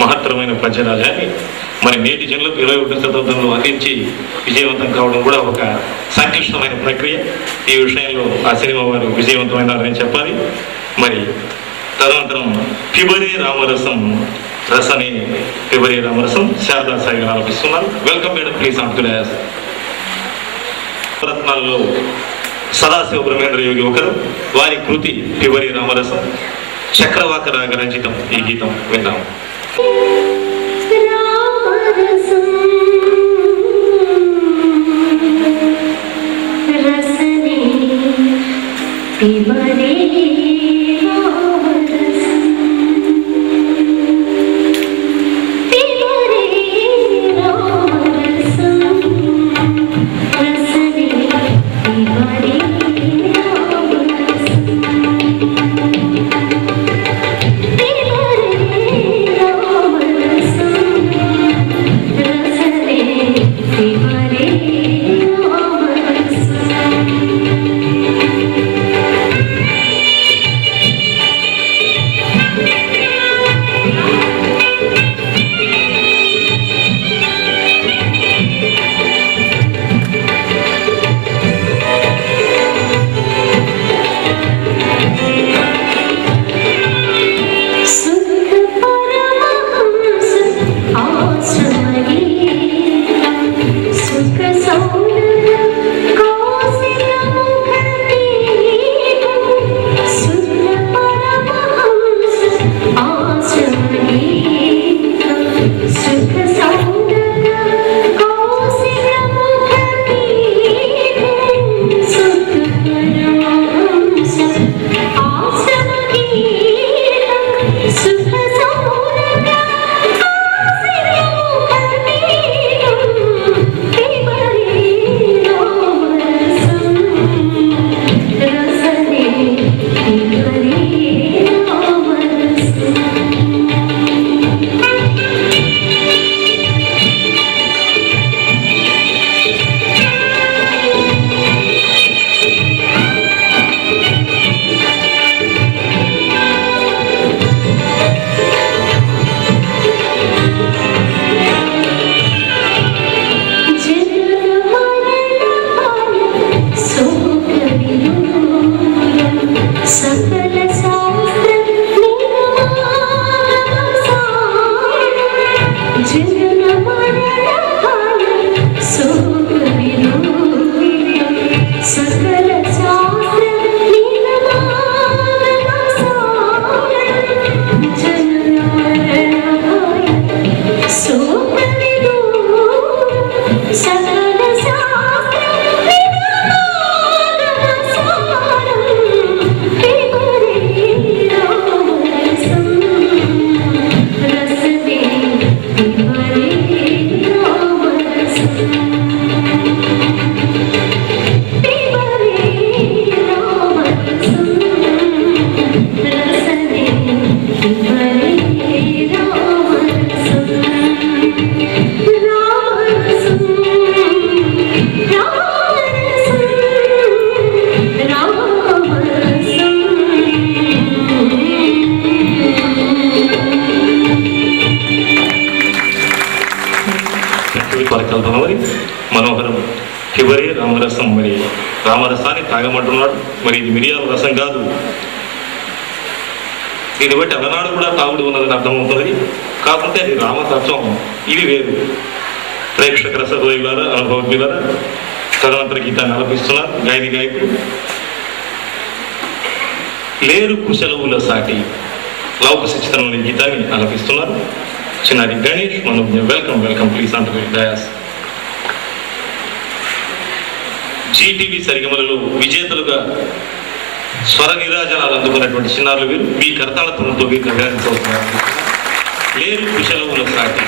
మహత్తరమైన పద్యరాజాన్ని మరి నేటి జనులకు 21వ శతాబ్దంలో అందించి విజయవంతం కావడం కూడా ఒక సంక్లిష్టమైన ప్రక్రియ. ఈ విషయంలో ఆ సినిమా వారు విజయవంతమైనారని చెప్పాలి. మరి తదనంతరం ఫిబ్రవరి రామరసం రసని ఫిబ్రవరి రామరసం శారదా సాయి గారు ఆలపిస్తున్నారు. Welcome madam, please on to the రత్నాల్లో సదాశివ బ్రహ్మేంద్ర యోగి ఒకరు. వారి కృతి ఫిబ్రవరి రామరసం. చక్రవాక రాగ రంజితం ఈ గీతం విందాం. పరికల్పన మరి మనోహరం హిబరి రామరసం. మరి రామరసాన్ని తాగమంటున్నాడు. మరి ఇది మిరియాల రసం కాదు. దీన్ని బట్టి అలనాడు కూడా తాగుడు ఉన్నదని అర్థమవుతున్నది. కాకపోతే అది రామతత్వం, ఇది వేరు. ప్రేక్షక రసహృదయులారా, అనుభవజ్ఞులారా, తదనంతర గీతాన్ని ఆలపిస్తున్నారు గాయకులు. లేరు కుశలవుల సాటి లౌక శిక్షణలోని గీతాన్ని ఆలపిస్తున్నారు చిన్నారి గణేష్ మనోజ్ఞ. వెల్కమ్ వెల్కమ్ ప్లీజ్ అంటూ డయాస్. జీటీవీ సరిగమలలో విజేతలుగా స్వర నిరాజనాలు అందుకున్నటువంటి చిన్నారులు వీరు. మీ కరతాళత్వంతో వీరు అభినందించవుతున్నారు. లేరు కుశలవుల సాటి.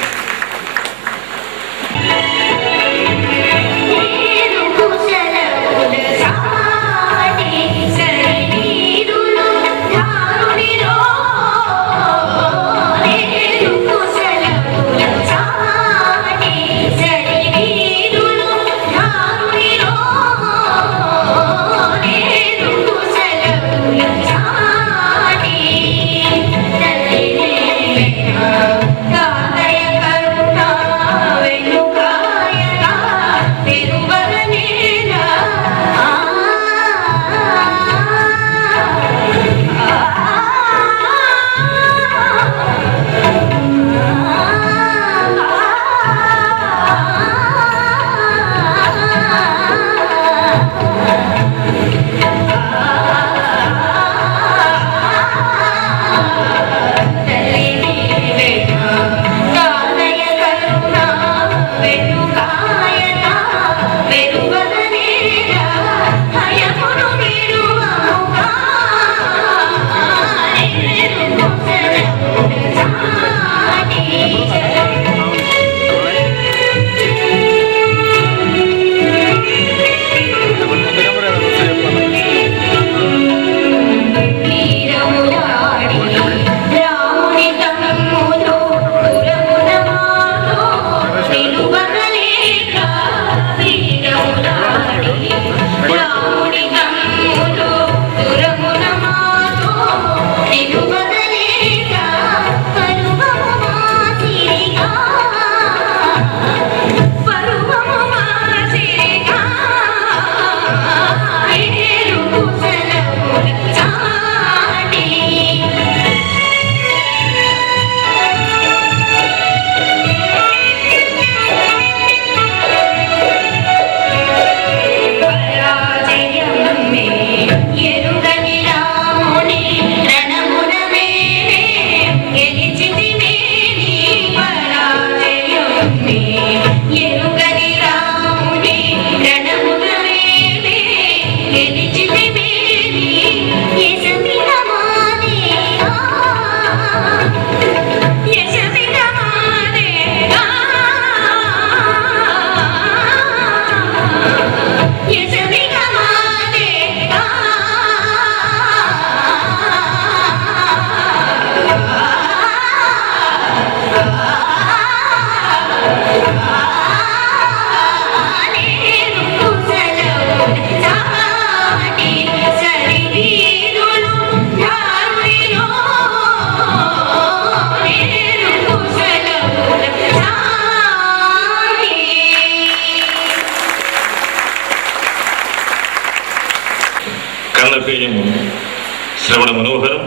శ్రవణ మనోహరం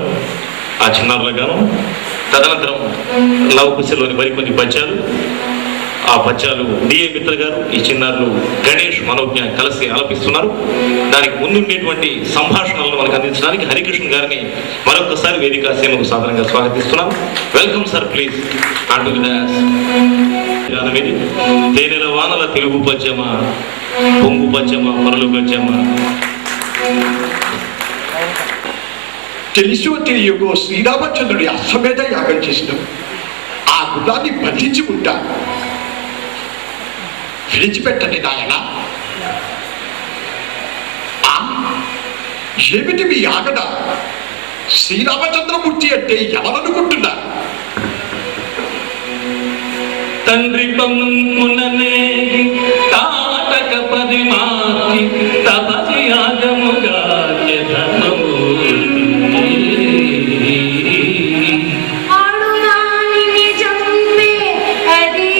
ఆ చిన్నారుల గానం. తదనంతరం లవకుశలోని మరికొన్ని పద్యాలు. ఆ పద్యాలు డిఏ మిత్ర గారు, ఈ చిన్నారులు గణేష్ మనోజ్ఞ కలిసి ఆలపిస్తున్నారు. దానికి ముందుండేటువంటి సంభాషణలను మనకు అందించడానికి హరికృష్ణ గారిని మరొకసారి వేదిక సేవకు సాధారణంగా స్వాగతిస్తున్నాం. వెల్కమ్ సార్ ప్లీజ్ అంటూ తేనెల వానల తెలుగు పద్యమా, పొంగు పద్యమా, పొరలు పద్యమా. తెలుసో తెలియకో శ్రీరామచంద్రుడి అశ్వమేధ యాగం చేసిన ఆ గుణాన్ని బంధించి ఉంటా. విడిచిపెట్టండి నాయన. ఏమిటి మీ ఆగడ? శ్రీరామచంద్రమూర్తి అంటే ఎవరనుకుంటున్నా? తండ్రి పముననే తాటక పదిమాకి తపసి యాగముగా ఆడునాని నిజమే అది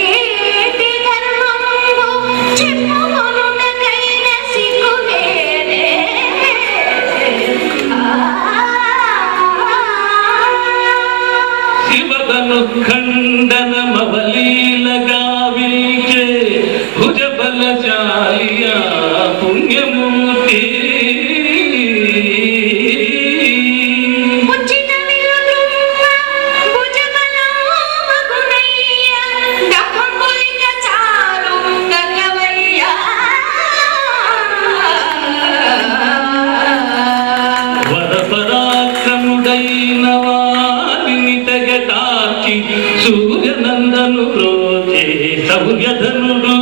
దుర్యధనుడు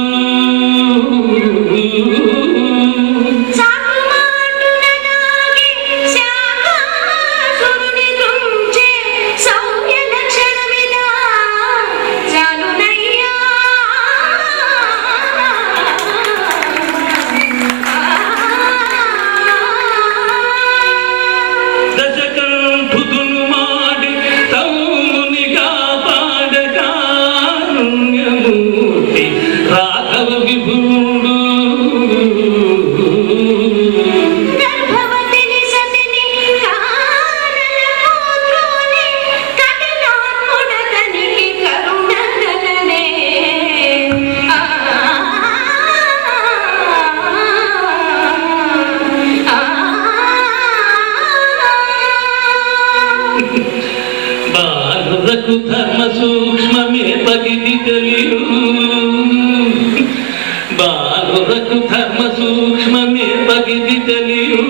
ధర్మ సూక్ష్మమే పగిది తెలియు బాలురకు ధర్మ సూక్ష్మమే పగిది తెలియు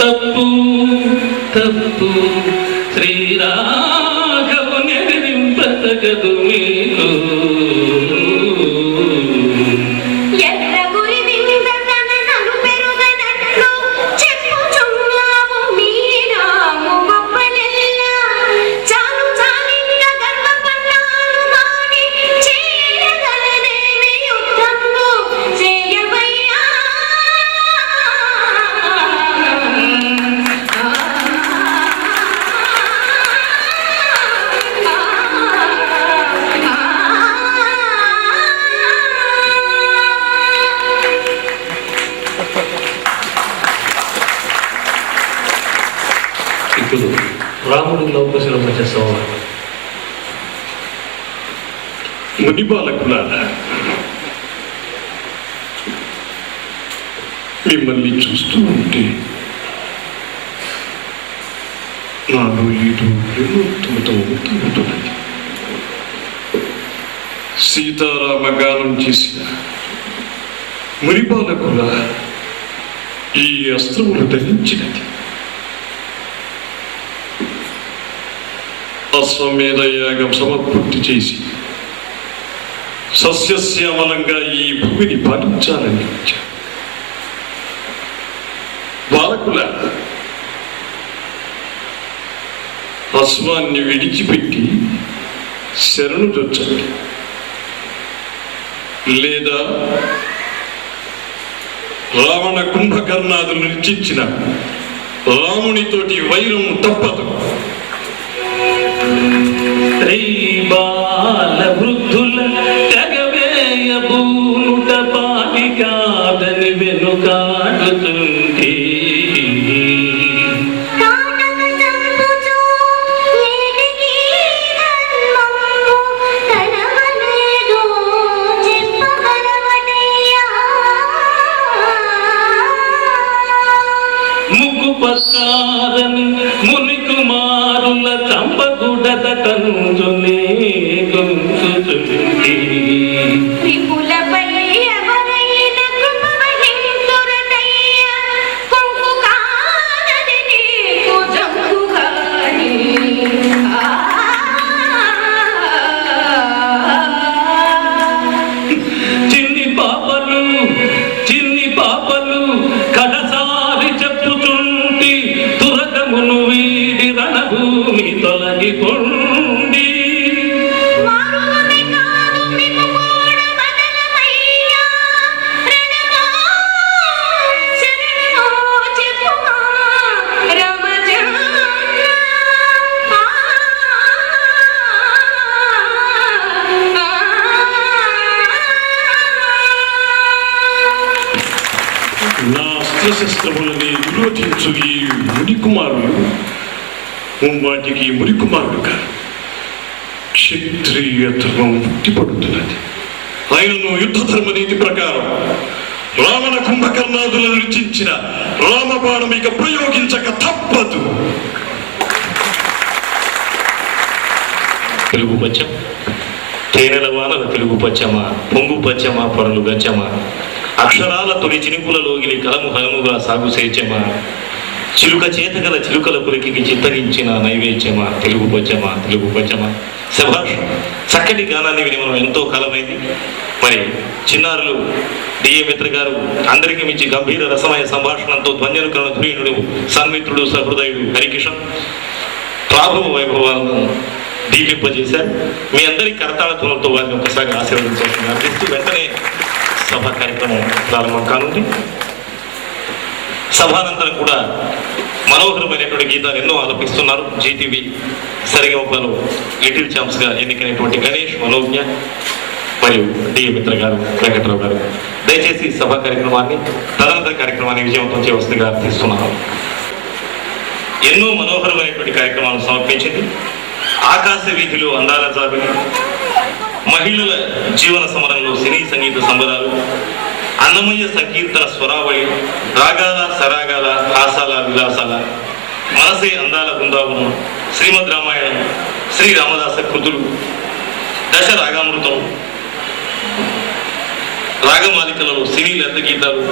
తప్పు తప్పు శ్రీరాఘవు నెరింపతగదు మీరు ఇప్పుడు రాముడి లౌకశిలోక చేసేవాడు మునిబాలకులారా, మిమ్మల్ని చూస్తూ ఉంటే నాలో ఏదో ప్రేమోత్తమతో ఉంటున్నది. సీతారామగానం చేసిన మునిబాలకుల ఈ అస్త్రములు ధరించినది అశ్వమేధ యాగం సమర్పూర్తి చేసి సస్యశ్యామలంగా ఈ భూమిని పాటించాలని వచ్చాను. బాలకుల అశ్వాన్ని విడిచిపెట్టి శరణు చొచ్చండి, లేదా రావణ కుంభకర్ణాదులు నిర్చించిన రామునితోటి వైరం తప్పదు. బాల వృద్ధుల తెగవేయ బూనుట పాటి కాదని వెనుకాడుతుంటే ముగ్గు పక్కారని ముని కుమారుల చంపకూడద కంచునే గొంతుతుంటే చిన్ని పాపలు కడసారి చెప్పుతుంటి తురకమును వీడి రణభూమి తొలగిపోండి. నా అస్త్రశస్త్రములని విరోధించు ఈ మునికుమారులు వాటికి మునికుమారుడు కాదు. క్షత్రియ ధర్మం పుట్టిపడుతున్నది. ఆయనను యుద్ధ ధర్మ నీతి ప్రకారం రావణ కుంభకర్ణాదులను రచించిన రామబాణం ఇక ప్రయోగించక తప్పదు. తెలుగు పచ్చం తేనెల వానల తెలుగు పచ్చమా, పొంగు పచ్చమా, పొరలు గచ్చమా, అక్షరాల తొలి చినుకులలోగిలి కలము హలముగా సాగు సేచమా, చిలుక చేతగల చిలుకల పులికి చిత్తగించిన నైవేద్యమా, తెలుగు పచ్చమా, తెలుగు పచ్చమా. శభాష్, చక్కటి గానాన్ని విని మనం ఎంతో కాలమైంది. మరి చిన్నారులు డిఏ మిత్ర గారు అందరికీ మించి గంభీర రసమయ సంభాషణంతో ధ్వన్యనుకరణ ధురీనుడు సన్మిత్రుడు సహృదయుడు హరికిషన్ ప్రాభవ వైభవాలను దీపింపజేశారు. మీ అందరి కరతాళత్వంతో వారిని ఒకసారి ఆశీర్వదించవలసింది అర్థిస్తూ వెంటనే సభా కార్యక్రమం ప్రారంభం కానుంది. సభానంతరం కూడా మనోహరమైనటువంటి గీతాలు ఎన్నో ఆలపిస్తున్నారు. జీటీవీ సరిగమపలో లిటిల్ ఛాంప్స్ గా ఎన్నికైనటువంటి గణేష్, మనోజ్ఞ మరియు డిఏ మిత్ర గారు, వెంకట్రావు గారు దయచేసి సభా కార్యక్రమాన్ని తదనంతర కార్యక్రమాన్ని విజయవంతం చేయవలసిందిగా అర్థిస్తున్నాను. ఎన్నో మనోహరమైనటువంటి కార్యక్రమాలను సమర్పించింది. ఆకాశ వీధిలో అందాల జాబిలి, మహిళల జీవన సమరంలో సినీ సంగీత సంబరాలు, అన్నమయ్య సంకీర్తన స్వరావళి, రాగాల సరాగాల హాసాల విలాసాల, మనసే అందాల బృందావనం, శ్రీమద్ రామాయణం, శ్రీ రామదాస కృతులు, దశ రాగామృతం, రాగమాలికలలో సినీ లలిత గీతాలు,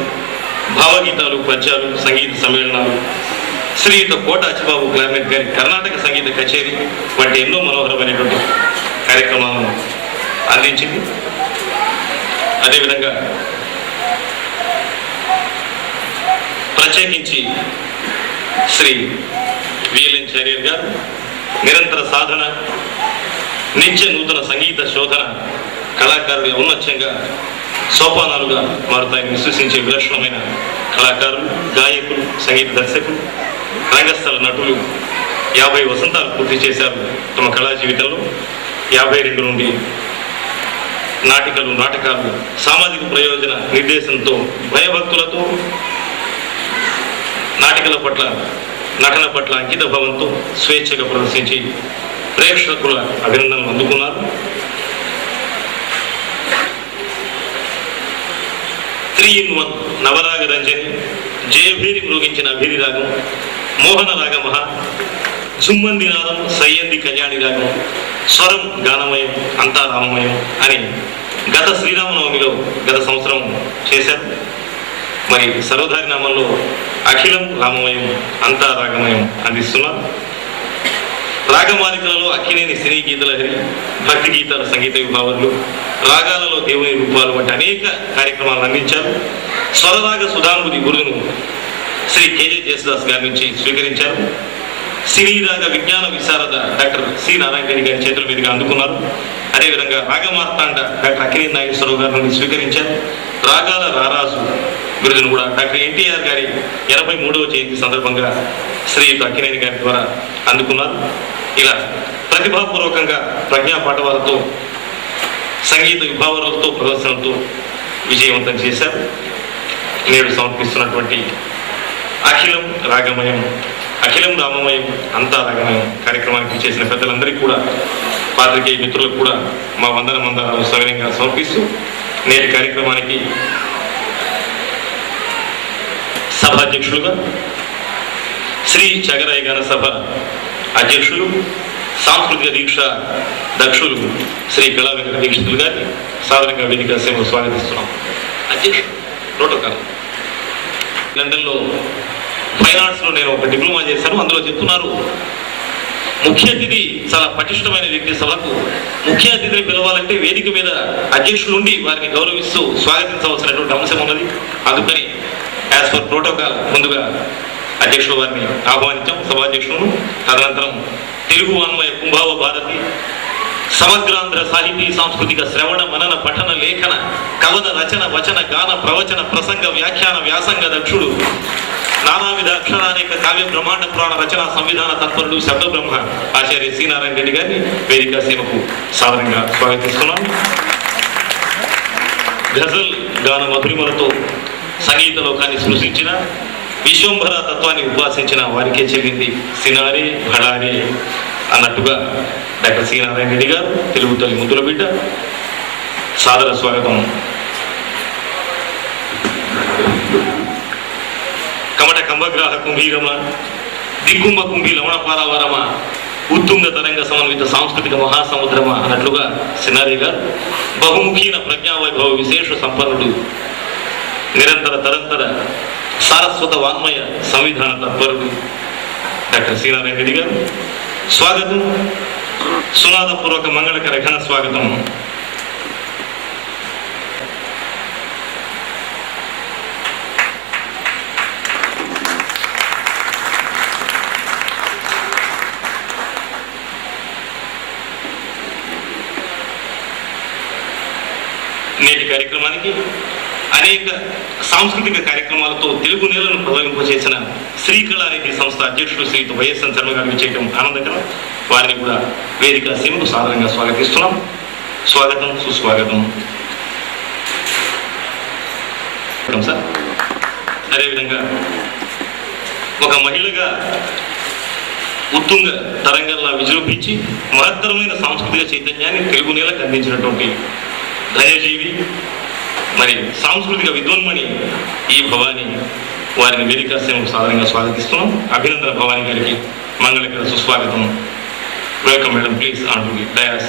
భావగీతాలు, పద్యాలు, సంగీత సమ్మేళనాలు, శ్రీయుత కోట అచ్చిబాబు క్లార్నెట్ గారి కర్ణాటక సంగీత కచేరీ వంటి ఎన్నో మనోహరమైనటువంటి కార్యక్రమాలను అందించింది. అదేవిధంగా ప్రత్యేకించి శ్రీ విఎల్ఎన్ చారియర్ గారు నిరంతర సాధన, నిత్య నూతన సంగీత శోధన కళాకారుడి ఔన్నత్యంగా సోపానాలుగా మారుతాయని విశ్వసించే విలక్షణమైన కళాకారులు, గాయకులు, సంగీత దర్శకులు, రంగస్థల నటులు 50 వసంతాలు పూర్తి చేశారు తమ కళా జీవితంలో. 52 నుండి నాటికలు, నాటకాలు, సామాజిక ప్రయోజన నిర్దేశంతో, భయభక్తులతో, నాటికల పట్ల, నటన పట్ల అంకిత భావంతో స్వేచ్ఛగా ప్రదర్శించి ప్రేక్షకుల అభినందనలు అందుకున్నారు. 3-in-1 నవరాగ రంజని, జయభేరి మృగించిన అభిరి రాగం, మోహన రాగ మహా, జుమ్మంది నాదం, సయ్యంది కళ్యాణి రాగం, స్వరం గానమయం, అంతా రామమయం అని గత శ్రీరామనవమిలో గత సంవత్సరం చేశారు. మరి సర్వధారి నామంలో అఖిలం రామమయం, అంతా రాగమయం అందిస్తున్నారు. రాగమాలికలలో అక్కినేని సినీ గీతల హరి, భక్తి గీతాల సంగీత విభావాలు, రాగాలలో దేవుని రూపాలు వంటి అనేక కార్యక్రమాలను అందించారు. స్వరరాగ సుధాంబుది గురువును శ్రీ కేజే జేసుదాస్ గారి నుంచి స్వీకరించారు. సినీ రాగ విజ్ఞాన విశారద డాక్టర్ సి నారాయణ రెడ్డి గారి చేతుల మీదుగా అందుకున్నారు. అదేవిధంగా రాగమార్తాండ డాక్టర్ అక్కినేని నాగేశ్వరరావు గారి నుండి స్వీకరించారు. రాగాల రారాజు బిరుదును కూడా డాక్టర్ ఎన్టీఆర్ గారి 83వ జయంతి సందర్భంగా శ్రీయుత అక్కినేని గారి ద్వారా అందుకున్నారు. ఇలా ప్రతిభాపూర్వకంగా ప్రజ్ఞా పాఠవాలతో, సంగీత విభావాలతో, ప్రదర్శనలతో విజయవంతం చేశారు. నేడు సమర్పిస్తున్నటువంటి అఖిలం రాగమయం, అఖిలం రామమయం, అంతా రాగమయం కార్యక్రమానికి చేసిన పెద్దలందరికీ కూడా, పాత్రికేయ మిత్రులకు కూడా మా వందనాలు సవినయంగా సమర్పిస్తూ నేటి కార్యక్రమానికి సభాధ్యక్షులుగా శ్రీ చగరాయ గాన సభ అధ్యక్షులు, సాంస్కృతిక దీక్ష దక్షులు శ్రీ కళా వెంకట దీక్షితులు గారిని సాధారణంగా వేదిక సేవలు స్వాగతిస్తున్నాం. అధ్యక్షుడు ప్రోటోకాల్. లండన్లో ఫైన్ ఆర్ట్స్లో నేను ఒక డిప్లొమా చేశాను. అందులో చెప్తున్నారు, ముఖ్య అతిథి చాలా పటిష్టమైన వ్యక్తి. సభకు ముఖ్య అతిథిని పిలవాలంటే వేదిక మీద అధ్యక్షులు ఉండి వారిని గౌరవిస్తూ స్వాగతించవలసినటువంటి అంశం ఉన్నది. అందుకని యాజ్ పర్ ప్రోటోకాల్ ముందుగా అధ్యక్షుల వారిని ఆహ్వానించాం, సభాధ్యక్షులను. తదనంతరం తెలుగు వాన్మయ కుంభావ భారతి, సమగ్రాంధ్ర సాహితీ సాంస్కృతిక శ్రవణ మనన పఠన లేఖన కవన రచన వచన గాన ప్రవచన ప్రసంగ వ్యాఖ్యాన వ్యాసంగ దక్షుడు, నానావిధ అక్షరానేక కావ్య బ్రహ్మాండ పురాణ రచన సంవిధాన తత్పరుడు శబ్ద బ్రహ్మ ఆచార్య సి నారాయణ రెడ్డి గారిని వేదిక సేవకు సాధారణంగా స్వాగతిస్తున్నాం. గజల్ గాన మధురిమలతో సంగీత లోకాన్ని సృష్టించిన, విశ్వంభర తత్వాన్ని ఉపాసించిన వారికే చెల్లింది సినారే భడారే అన్నట్టుగా డాక్టర్ సి నారాయణ రెడ్డి గారు, తెలుగు తల్లి ముద్దుల బిడ్డ, సాదర స్వాగతం. కమట కంబగ్రాహ కుంభీరమ, దిగ్గుంభ కుంభీ లవణ పారావరమ, ఉత్తుంగ తరంగ సమన్విత సాంస్కృతిక మహాసముద్రమ అన్నట్లుగా సినారే గారు బహుముఖీన ప్రజ్ఞావైభవ విశేష సంపన్నుడు, నిరంతర తరంతర సారస్వత వాన్మయ సంవిధాన తత్పరుడు డాక్టర్ సి నారాయణ రెడ్డి గారు స్వాగతం. సునాదపూర్వక మంగళకర ఘన స్వాగతం. నేటి కార్యక్రమానికి అనేక సాంస్కృతిక కార్యక్రమాలతో తెలుగు నేలను ప్రవహింపచేసిన శ్రీకళానిధి సంస్థ అధ్యక్షులు శ్రీ వైఎస్ఎన్ శర్మ గారిని చేయడం ఆనందకరం. వారిని కూడా వేదిక సీమకు సాధారణంగా స్వాగతిస్తున్నాం. స్వాగతం, సుస్వాగతం సార్. అదేవిధంగా ఒక మహిళగా ఉత్తుంగ తరంగంలా విజృంభించి మహత్తరమైన సాంస్కృతిక చైతన్యాన్ని తెలుగు నేలకు అందించినటువంటి ధన్యజీవి మరి సాంస్కృతిక విద్వన్మణి ఈ భవాని, వారిని వేదిక సేవకు సాధారణంగా స్వాగతిస్తున్నాం. అభినందన భవాని గారికి మంగళకర సుస్వాగతం. Welcome madam, please on to the dais.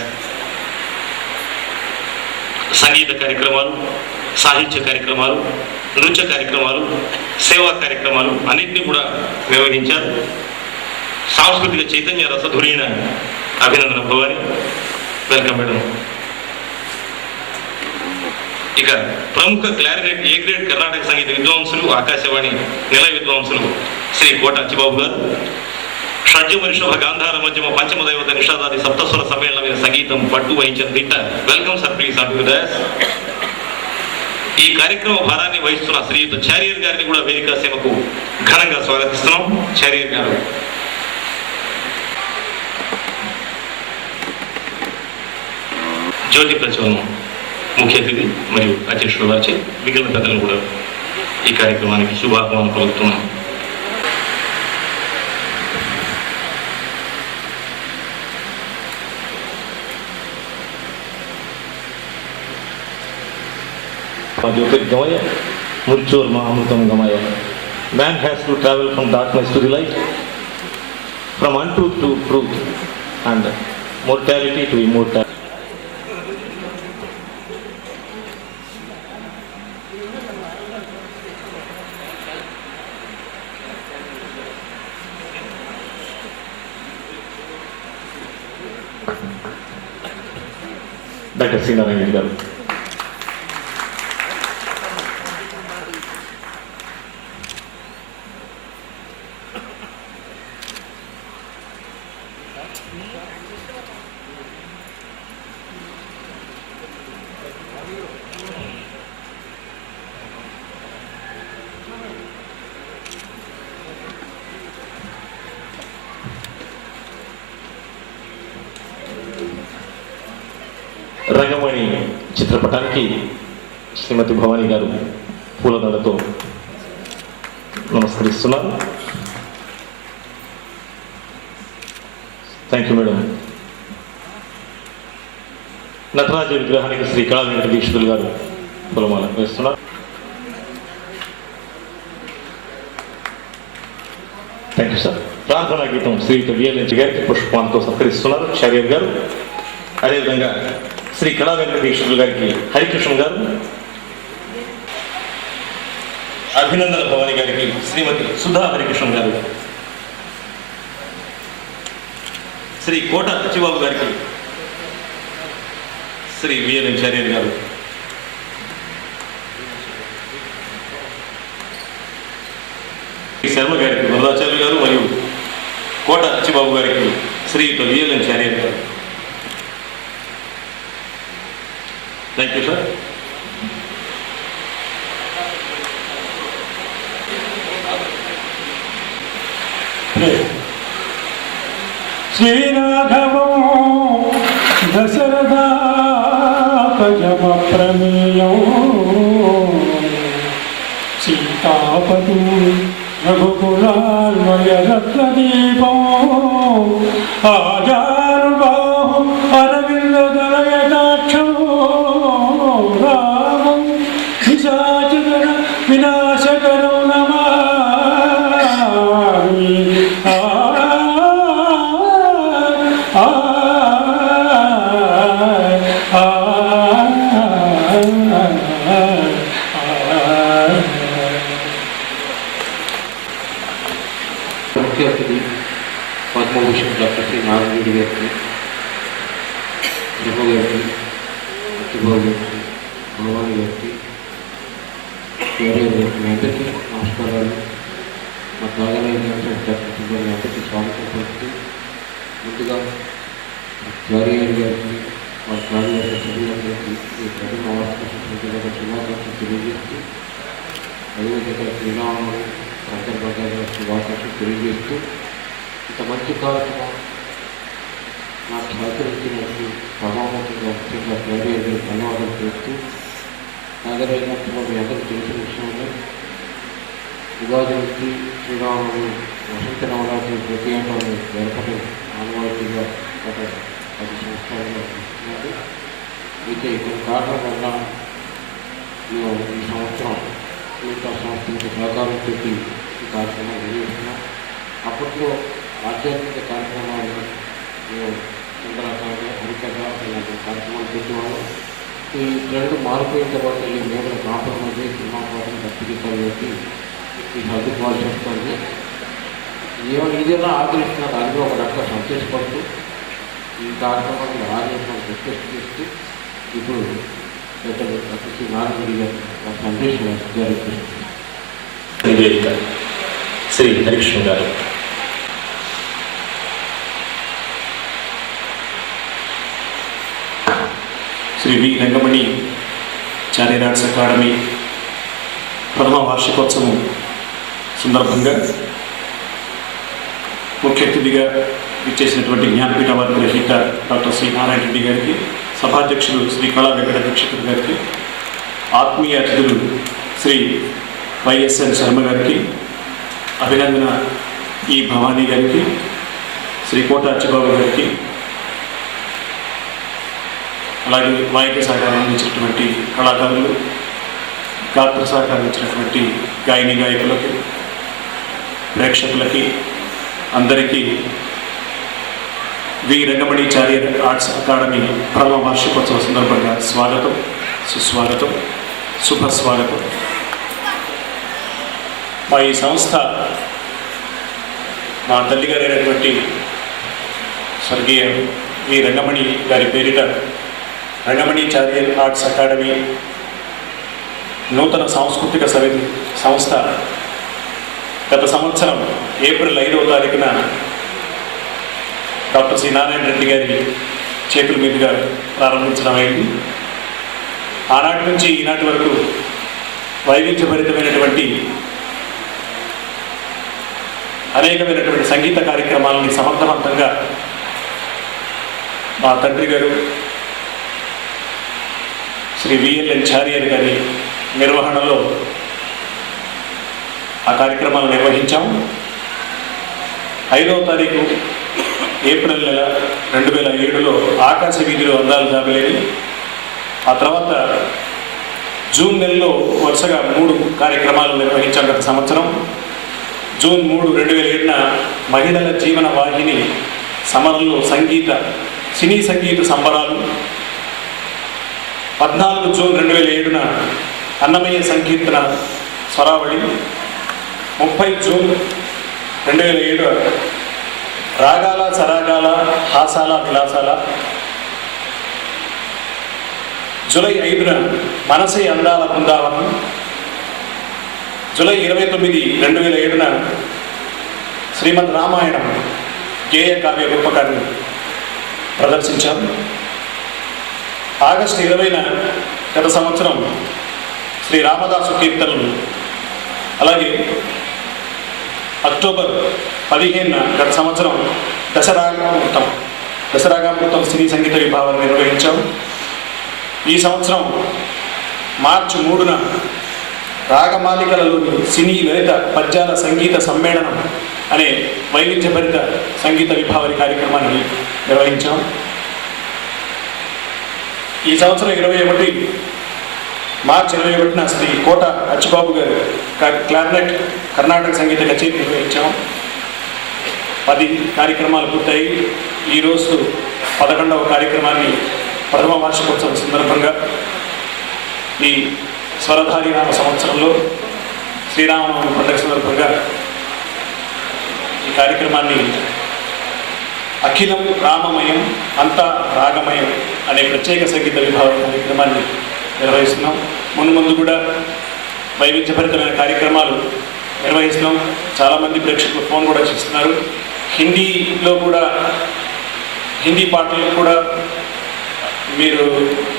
సంగీత కార్యక్రమాలు, సాహిత్య కార్యక్రమాలు, నృత్య కార్యక్రమాలు, సేవా కార్యక్రమాలు అన్నింటినీ కూడా నిర్వహించారు. సాంస్కృతిక చైతన్య రసధురైన అభినందన భవాని. Welcome madam. ఇక ప్రముఖ క్లారినెట్ ఏ గ్రేడ్ కర్ణాటక సంగీత విద్వాంసులు, ఆకాశవాణి నిలయ విద్వాంసులు శ్రీ కోట అచ్చిబాబు గారు, షడ్జ వృషభ గాంధార మధ్యమ పంచమ దైవత నిషాదాది సప్తస్వర సమ్మేళనమైన సంగీతం పట్టు వహించిన దిట్ట. Welcome sir, please on to the dais. ఈ కార్యక్రమ భారాన్ని వహిస్తున్న శ్రీయుత చారియర్ గారిని కూడా వేదిక సేవకు ఘనంగా స్వాగతిస్తున్నాం. చారియర్ గారు. జ్యోతి ప్రచురణం ముఖ్య అతిథి మరియు అధ్యక్షుల వారిచే మిగిలిన పెద్దలను కూడా ఈ కార్యక్రమానికి శుభాకాంక్షలు పలుకుతున్నాం. జ్యోతిర్గమయ మృత్యోర్మ అమృతం గమయ. Man has to travel from darkness to the light, from untruth to truth, and mortality to immortality. Doctor C Narayana గారు. రంగమణి చిత్రపటానికి శ్రీమతి భవానీ గారు పూలదండతో నమస్కరిస్తున్నారు. Thank you madam. నటరాజ విగ్రహానికి శ్రీ కళా వెంకట దీక్షితులు గారు పూలమాల వేస్తున్నారు. Thank you sir. ప్రార్థనా గీతం శ్రీయుత విఎల్ఎన్ గారికి పుష్పాలతో సత్కరిస్తున్నారు చారియర్ గారు. అదేవిధంగా శ్రీ కళా వెంకట దీక్షితులు గారికి హరికృష్ణ గారు, అభినందన భవాని గారికి శ్రీమతి సుధా హరికృష్ణ గారు, శ్రీ కోట అచ్చిబాబు గారికి శ్రీ విఎల్ఎన్ చారియర్ గారు, శర్మ గారికి వరదాచార్య గారు మరియు కోట అచ్చిబాబు గారికి శ్రీయుత విఎల్ఎన్ చారియర్ గారు. Thank you sir. శ్రీరాఘవం దశరథాపజమ ప్రమేయం సీతాపతి రఘుకులాన్వయ రత్నదీపం ఆజానుబాహు అరవింద దళయదాక్షం రామం నిశాచర వినాశకరం నమామి. ముఖ్య అతిథి పద్మభూషణ్ డాక్టర్ శ్రీ నారాయణ రెడ్డి గారికి శర్మ గారికి, అత్తిబాబు గారికి, భగవాన్ గారికి, వేరే మీ అందరికీ నమస్కారాలు. మా త్యాగరాయ కుటుంబాన్ని అందరికీ స్వాగతం పలుకుతూ ముందుగా చార్యారి గారికి, మా కార్యవర్గ సభ్యులందరికీ ఈ ప్రథమ వార్షిక సందర్భంగా శుభాకాంక్షలు తెలియజేస్తూ, అదేవిధంగా శ్రీరాముడు సందర్భంగా శుభాకాంక్షలు తెలియజేస్తూ, ఇంత మంచి కార్యక్రమం నాకు సహకరించినట్టు సభాముఖంగా ముఖ్యంగా చార్యారి ధన్యవాదాలు చేస్తూ, నాగరైనప్పుడు మీ అందరికీ తెలిసిన విషయంలో ఉగాది నుంచి శ్రీరాముడు వసంత నవరాత్రి ప్రతి ఏటాన్ని జరపడం ఆనవాయితీగా గత 10 సంవత్సరాలుగా చూస్తున్నారు. అయితే కొన్ని కారణాల వల్ల మేము ఈ సంవత్సరం మిగతా సంస్థల సహకారంతో ఈ కార్యక్రమం నిర్వహిస్తున్నాం. అప్పట్లో ఆధ్యాత్మిక కార్యక్రమాలు మేము సుందరకాండ, హరికథ ఇలాంటి కార్యక్రమాలు పెట్టేవాళ్ళం. ఈ ట్రెండ్ మారిపోయిన తర్వాత మేము కాంప్రమైజ్ సినిమా పాటలు భక్తిగీతాలు పెట్టి ఈ సర్దుకోవాల్సి వస్తుంది. ఇదేనా ఆదరిస్తున్నారు, అది ఒక రకంగా సంతోషపడుతూ ఈ కార్యక్రమాన్ని ఆదరించడానికి రిక్వెస్ట్ చేస్తూ ఇప్పుడు శ్రీ నారాయణ గారు సందేశం నివేదిక శ్రీ హరికృష్ణ గారు. శ్రీ వి రంగమణి చారిటబుల్ ఆర్ట్స్ అకాడమీ ప్రథమ వార్షికోత్సవం సందర్భంగా ముఖ్య అతిథిగా ఇచ్చేసినటువంటి జ్ఞానపీఠ అవార్డు గ్రహీత డాక్టర్ శ్రీ నారాయణ రెడ్డి గారికి, సభాధ్యక్షులు శ్రీ కళా వెంకట దీక్షితులు గారికి, ఆత్మీయ అతిథులు శ్రీ వైఎస్ఎన్ శర్మ గారికి, అభినందన ఈ భవానీ గారికి, శ్రీ కోట అచ్చిబాబు గారికి, అలాగే వాయిద్య సహకారం అందించినటువంటి కళాకారులు, గాత్ర సహకారం ఇచ్చినటువంటి గాయని గాయకులకి, ప్రేక్షకులకి అందరికీ వి రంగమణి చారిటబుల్ ఆర్ట్స్ అకాడమీ ప్రథమ వార్షికోత్సవ సందర్భంగా స్వాగతం, సుస్వాగతం, శుభస్వాగతం. మా ఈ సంస్థ మా తల్లిగారైనటువంటి స్వర్గీయ వి రంగమణి గారి పేరిట రంగమణి చారిటబుల్ ఆర్ట్స్ అకాడమీ నూతన సాంస్కృతిక సమితి సంస్థ గత సంవత్సరం ఏప్రిల్ 5వ తారీఖున డాక్టర్ శ్రీ నారాయణ రెడ్డి గారి చేతుల మీదుగా ప్రారంభించడం అయింది. ఆనాటి నుంచి ఈనాటి వరకు వైవిధ్యభరితమైనటువంటి అనేకమైనటువంటి సంగీత కార్యక్రమాలని సమర్థవంతంగా మా తండ్రి గారు శ్రీ విఎల్ఎన్ చారియార్ గారి నిర్వహణలో ఆ కార్యక్రమాలు నిర్వహించాము. 5వ తారీఖు ఏప్రిల్ నెల 2007లో ఆకాశ వీధిలో అందాలు జాబిలేని, ఆ తర్వాత జూన్ నెలలో వరుసగా 3 కార్యక్రమాలు నిర్వహించాం. గత సంవత్సరం జూన్ 3, 2007న మహిళల జీవన వాహిని సమరంలో సినీ సంగీత సంబరాలు. 14 జూన్ 2007న అన్నమయ్య సంకీర్తన స్వరావళి. 30 జూన్ 2007 రాగాల సరాగాల హాసాల విలాసాల. జూలై 5న మనసే అందాల బృందావనం. జూలై 29, 2007న శ్రీమద్ రామాయణం గేయ కావ్య రూపకాన్ని ప్రదర్శించాం. ఆగస్టు 20న గత సంవత్సరం శ్రీ రామదాసు కీర్తనలు. అలాగే అక్టోబర్ 15న గత సంవత్సరం దశరాగామృతం సినీ సంగీత విభాగాన్ని నిర్వహించాం. ఈ సంవత్సరం మార్చి 3న రాగమాలికలలోని సినీ లలిత పద్యాల సంగీత సమ్మేళనం అనే వైవిధ్యభరిత సంగీత విభావరి కార్యక్రమాన్ని నిర్వహించాం. ఈ సంవత్సరం 21 మార్చి 21న శ్రీ కోట అచ్చిబాబు గారు క్లారినెట్ కర్ణాటక సంగీత కచేరీ నిర్వహించాం. 10 కార్యక్రమాలు పూర్తయి ఈరోజు 11వ కార్యక్రమాన్ని ప్రథమ వార్షికోత్సవం సందర్భంగా ఈ స్వరధారి నామ సంవత్సరంలో శ్రీరామనవమి పండుగ సందర్భంగా ఈ కార్యక్రమాన్ని అఖిలం రామమయం అంతా రాగమయం అనే ప్రత్యేక సంగీత విభాగం కార్యక్రమాన్ని నిర్వహిస్తున్నాం. ముందు కూడా వైవిధ్యభరితమైన కార్యక్రమాలు నిర్వహిస్తున్నాం. చాలామంది ప్రేక్షకులు ఫోన్ కూడా చేస్తున్నారు. హిందీలో కూడా హిందీ పాటలు కూడా మీరు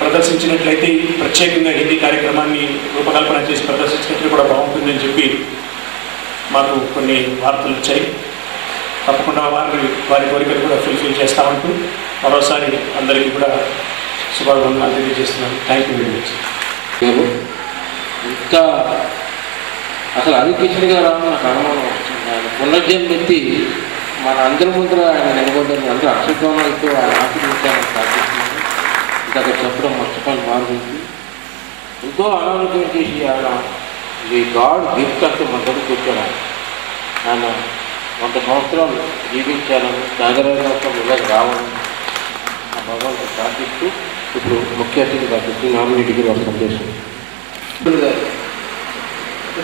ప్రదర్శించినట్లయితే ప్రత్యేకంగా హిందీ కార్యక్రమాన్ని రూపకల్పన చేసి ప్రదర్శించినట్లు కూడా బాగుంటుందని చెప్పి మాకు కొన్ని వార్తలు వచ్చాయి. తప్పకుండా వారి కోరికలు కూడా ఫుల్ఫిల్ చేస్తామంటూ మరోసారి అందరికీ కూడా శుభాకాంక్షలు తెలియజేస్తున్నాను. Thank you very much. ఇంకా అసలు హరికృష్ణ గారు నాకు అనుమానం వస్తుంది. ఆయన పునర్జన్మ ఎత్తి మన అందరి ముందు ఆయన నిలబడ్డారు. అందరూ అక్షరక్రమాలతో ఆయన ఆశీర్వించాలని ప్రార్థిస్తున్నాను. ఇంకా అక్కడ చెప్పడం మర్చిపోయిన మారుతుంది. ఎంతో అనారోగ్యం చేసి ఆయన ఈ గాడ్ గిఫ్ట్ అంటే మన దగ్గరికి వచ్చాడు. ఆయన 100 సంవత్సరాలు జీవించాలని నాగరాజు ఇలాగ రావాలని ఆ భగవంతుడు ప్రార్థిస్తూ ఇప్పుడు ముఖ్య అతిథిగా చెప్పి నామినేటికి వారి సందేశం.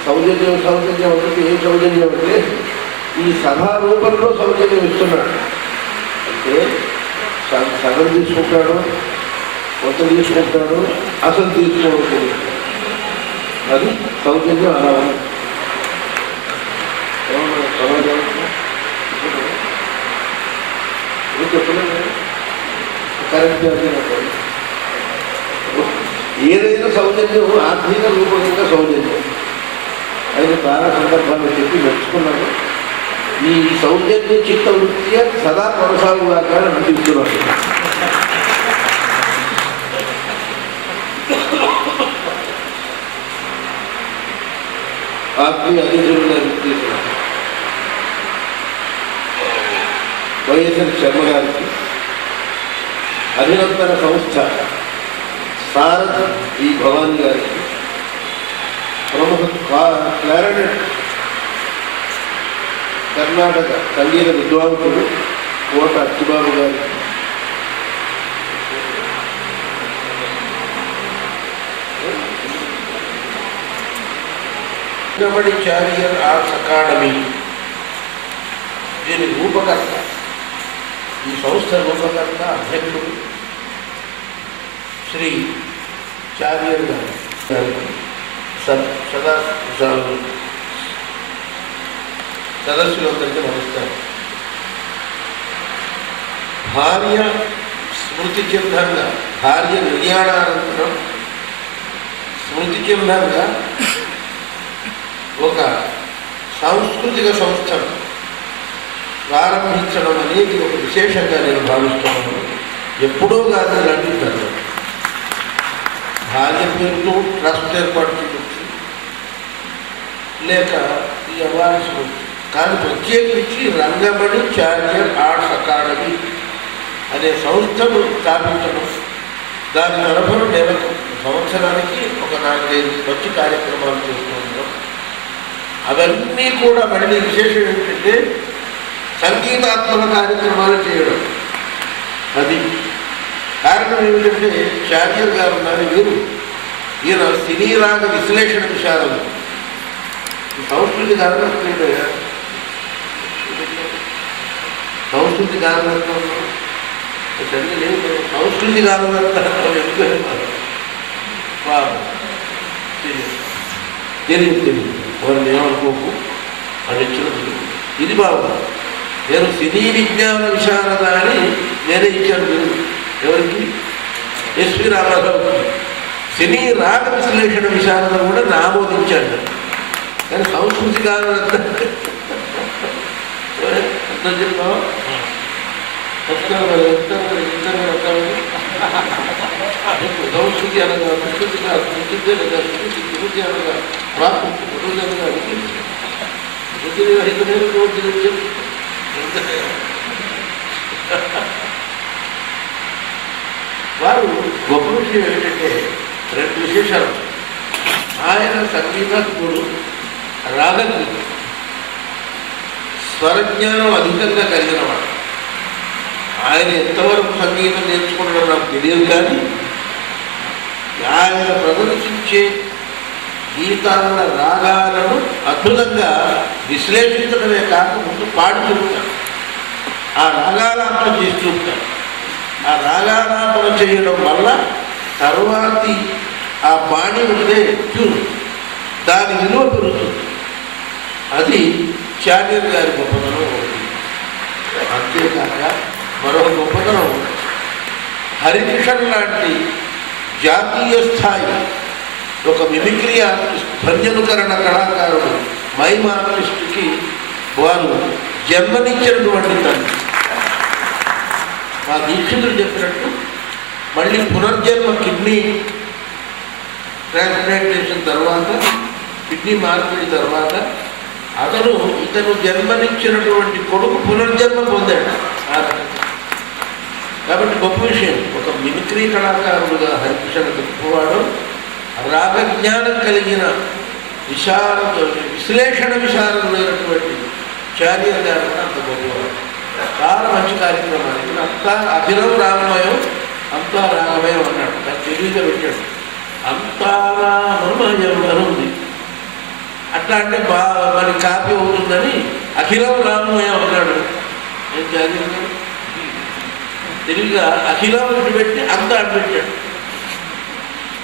సౌజన్యం అంటే ఏం సౌజన్యం అంటే ఈ సభా రూపంలో సౌజన్యం ఇస్తున్నాడు. అంటే సగం తీసుకుంటాడు, కొంత తీసుకుంటాడు, అసలు తీసుకోవడం. అది సౌజన్యం అలా ఉంది. కరెక్ట్. ఏదైనా సౌజన్యం ఆర్థిక రూపకంగా సౌజన్యం అయితే చాలా సందర్భాలు చెప్పి మెచ్చుకున్నాను. ఈ సౌజన్య చిత్త వృత్తి సదా కొనసాగులాగా అనిపిస్తున్నాను. ఆత్మీయ అతిథులుగా వైఎస్ఆర్ శర్మ గారికి, అభినందన సంస్థ సారథ ఈ భవానీ గారికి, ప్రముఖ క్లారినెట్ కర్ణాటక సంగీత విద్వాంసుడు కోట అచ్చిబాబు గారికి, చారియర్ ఆర్ట్స్ అకాడమీ దీని రూపకర్త, ఈ సంస్థ రూపకర్త అధ్యక్షుడు శ్రీ చారియర్ గారికి సదస్సులందరికీ నమస్కారం. భార్య స్మృతి చిహ్నంగా, భార్య నిర్యాణానంతరం స్మృతి చిహ్నంగా ఒక సాంస్కృతిక సంస్థను ప్రారంభించడం అనేది ఒక విశేషంగా నేను భావిస్తున్నాను. ఎప్పుడూ కాదు ఇలాంటి జరగదు. భార్య పేరుతో ట్రస్ట్ ఏర్పాటు చేయవచ్చు, లేక ఈ అవార్డ్స్, కానీ ప్రత్యేకించి రంగమణి చారియర్ ఆర్ట్స్ అకాడమీ అనే సంస్థను స్థాపించడం, దాని తరఫున నేను సంవత్సరానికి ఒక 4-5 మంచి కార్యక్రమాలు చేస్తూ ఉంటాం. అవన్నీ కూడా మళ్ళీ విశేషం ఏంటంటే సంగీతాత్మక కార్యక్రమాలు చేయడం. అది కారణం ఏమిటంటే చారియర్ గారు ఉన్నారు, ఈయన సినీ రాగ విశ్లేషణ విషయాలు సంస్కృతి కారణంగా సంస్కృతి కారణంగా సంస్కృతి కారణంగా తెలియదు వారిని ఏమనుకోకు అని ఇచ్చినప్పుడు ఇది బాగుంది. నేను సినీ విజ్ఞాన విశారద అని నేనే ఇచ్చాను మీరు ఎవరికి, ఎస్వి రామారావు. సినీ రాగ విశ్లేషణ విశారద కూడా ఆమోదించాను. కానీ సంస్కృతి కారణంగా చెప్పావా సంస్కృతి అనగా సంస్కృతి కాదు, సంస్కృతి అనగా స్మృతి అనగా ప్రాకృతి అనగా వారు గొప్ప విషయం ఏంటంటే 2 విశేషాలు. ఆయన సంగీతజ్ఞుడు, రాగజ్ఞుడు, స్వరజ్ఞానం అధికంగా కలిగినవాడు. ఆయన ఎంతవరకు సంగీతం నేర్చుకున్నాడో నాకు తెలియదు, కానీ ఆయన ప్రదర్శించే గీతాల రాగాలను అద్భుతంగా విశ్లేషించడమే కాక ముందు పాడి చెబుతాడు, ఆ రాగాల అర్థం చేసి చూపుతాడు. ఆ రాగాలాపన చేయడం వల్ల తరువాతి ఆ బాణి ఉండే ట్యూన్ దాని విలువ పెరుగుతుంది. అది చార్యర్ గారి గొప్పతనం ఒకటి. అంతేకాక మరొక గొప్పతనం హరికిషన్ లాంటి జాతీయ స్థాయి ఒక మిమిక్రీ ఆర్టిస్ట్, భంజనుకరణ కళాకారుడు, మైమ్ ఆర్టిస్ట్కి వారు జన్మనిచ్చినటువంటి తండ్రి. మా దీక్షితులు చెప్పినట్టు మళ్ళీ పునర్జన్మ కిడ్నీ ట్రాన్స్ప్లాంటేషన్ తర్వాత, కిడ్నీ మార్పిడి తర్వాత ఇతను జన్మనిచ్చినటువంటి కొడుకు పునర్జన్మ పొందాడు. కాబట్టి గొప్ప విషయం. ఒక మిమిక్రీ కళాకారుడుగా హరికృష్ణ గొప్పవాడు, రాగజ్ఞానం కలిగిన విశ్లేషణ విశారదులైనటువంటి చార్య గారు అంత గొప్పవాడు. చాలా మంచి కార్యక్రమాలు. అంతా అభినవ రామమయం, అంతా రాగమయం అన్నాడు. నాకు తెలివిగా పెట్టాడు. అంతా రామమయం అని ఉంది. అట్లా అంటే మరి కాపీ అవుతుందని అఖిలం రామమయం అన్నాడు. ఏం చదివాడు? తెలివిగా అఖిలం పెట్టి అంతా అడ్డుపెట్టాడు.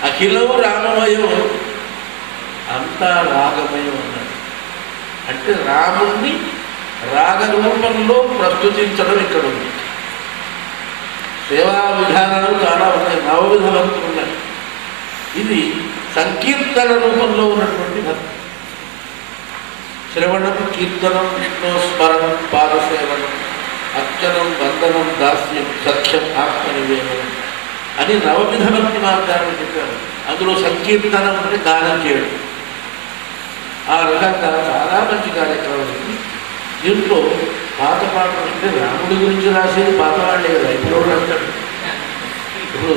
అఖిలం రామమయం, అంతా రాగమయం అన్నాడు. అంటే రాముణ్ణి రాగరూపంలో ప్రస్తుతించడం ఇక్కడ ఉంది. సేవా విధానాలు చాలా ఉన్నాయి, నవవిధ భక్తులు ఉన్నాయి. ఇది సంకీర్తన రూపంలో ఉన్నటువంటి భక్తి. శ్రవణం, కీర్తనం, విష్ణు స్మరణం, పాదసేవనం, అర్చనం, బంధనం, దాస్యం, సఖ్యం, ఆత్మనివేదనం అని నవవిధ భక్తి మార్గాలను చెప్పారు. అందులో సంకీర్తనం అంటే గానం చేయడం. ఆ రకంగా చాలా మంచి కార్యక్రమం. దీంట్లో పాత పాటలు అంటే రాముడి గురించి రాసేది పాత వాళ్ళే కదా. ఇప్పుడు అంటాడు. ఇప్పుడు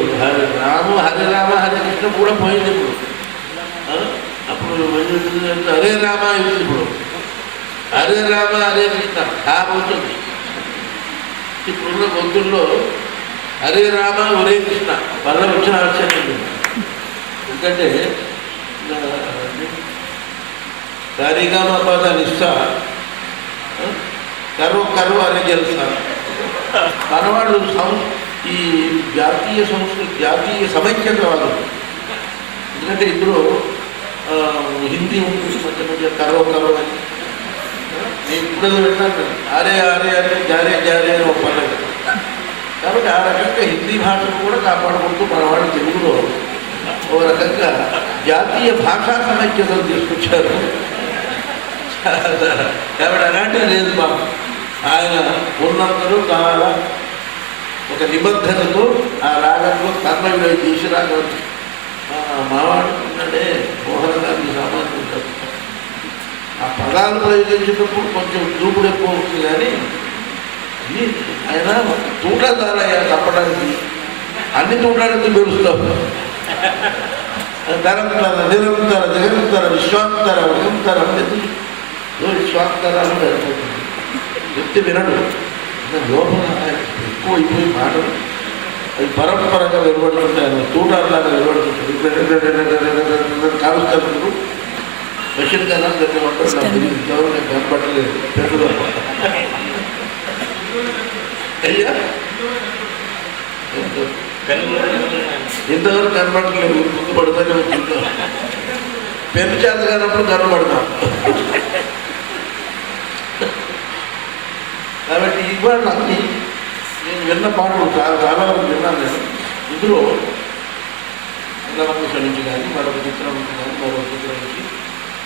హరిరామ హరికృష్ణ కూడా పోయింది. అప్పుడు హరే రామ అయింది. ఇప్పుడు హరే రామ హరే కృష్ణ అవుతుంది. ఇప్పుడున్న గొంతుల్లో హరే రామ ఒరే కృష్ణ వల్ల వచ్చిన ఆశ్చర్యం. ఎందుకంటే సారీగామ పద నిస్సా కరువు అనే గెలుస్తా మనవాళ్ళు ఈ జాతీయ సంస్కృతి, జాతీయ సమైక్యతవాదం. ఎందుకంటే ఇందులో హిందీ ఉంటుంది, మధ్య మధ్య కరువు అని. నేను ఇప్పుడు విన్నాను ఆరే ఆరే అంటే జారే జారే అని ఒక పల్లె. కాబట్టి ఆ రకంగా హిందీ భాషను కూడా కాపాడుకుంటూ మనవాళ్ళు తెలుగులో ఒక రకంగా జాతీయ భాషా సమైక్యతను తీసుకొచ్చారు. కాబట్టి అలాంటివి లేదు బాబు. ఆయన ఉన్నంతలో చాలా ఒక నిబద్ధతతో ఆ రాగంలో కర్మవిలో తీసి రాగం. మావాడు ఉన్నాడే మోహన్ గారిని సామాన్యం ఉంటారు. ఆ పదాలు ప్రయోగించేటప్పుడు కొంచెం దూకుడు ఎక్కువ అవుతుంది. కానీ ఆయన తూటాదారయ్యా తప్పడానికి అన్ని తూటానికి పెరుస్తాం. తరంతర, నిరంతర, జగంతర, విశ్వాంతర, వృంతర, విశ్వాంతరాలు సరిపోతుంది. వ్యక్తి వినడు. లోపల ఎక్కువ అయిపోయి మాటలు అవి పరంపరగా వెలువడుతుంటాయి. తూటాలాగా వెలువడుతుంటారు. కాలుస్తారు మెషిన్ కన్నా దగ్గర ఉంటారు. నాకు తెలియదు, ఎవరు నేను కనపడలేదు. పెట్టుదా అయ్యా ఇంతవరకు కనపడలేదు. ముందు పడుతుంది వచ్చిందో పెన్ను చేత కానప్పుడు కనపడతాం. కాబట్టి ఇవాళ అన్ని నేను విన్న పాటలు చాలా వరకు విన్నాను. నేను ఇందులో రంగరంగ నుంచి కానీ మరొక చిత్రం నుంచి కానీ మరొక చిత్రం నుంచి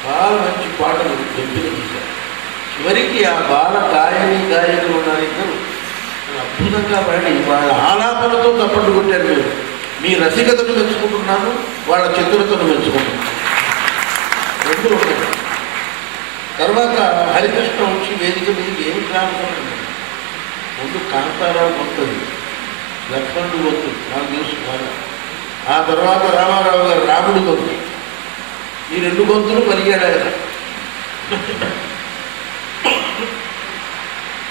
చాలా మంచి పాటలు ఎంపిక చేశారు. చివరికి ఆ బాల గాయకులు ఉన్నారు ఇద్దరు అద్భుతంగా పాడి వాళ్ళ ఆలాపనతో తప్పట్టు కొట్టారు. మీరు మీ రసికతను మెచ్చుకుంటున్నాను, వాళ్ళ చతురతను మెచ్చుకుంటున్నాను. రెండు ఉన్నాయి. తర్వాత హరికృష్ణ వచ్చి వేదిక మీదకి ఏమి రానుకున్నాను. ముందు కాంతారావు గొంతుంది, లక్ష్మణుడు గొంతు నాకు తెలుసు బాగా. ఆ తర్వాత రామారావు గారు రాముడి గొంతు. ఈ రెండు గొంతులు పలిగాడు ఆయన.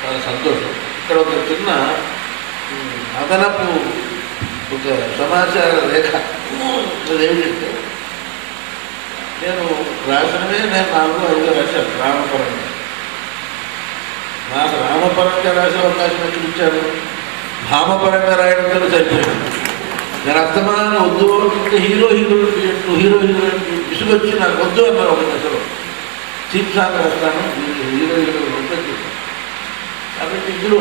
చాలా సంతోషం. ఇక్కడ ఒక చిన్న అదనపు ఒక సమాచార రేఖ ఏమిటంటే, నేను రాసినవే నేను 4-5 రాశాను రామపరంగా. నాకు రామపరంగా రాసే అవకాశం ఎక్కడ ఇచ్చాను? భామపరంగా రాయడంతో సరిపోయింది. నేను అస్తమానం వద్దు అంటే హీరో విసుగొచ్చి నాకు వద్దు అన్నారు ఒక దశలో. చీప్ సాంగ్ రాస్తాను, హీరో ఉంటుంది. కాబట్టి ఇందులో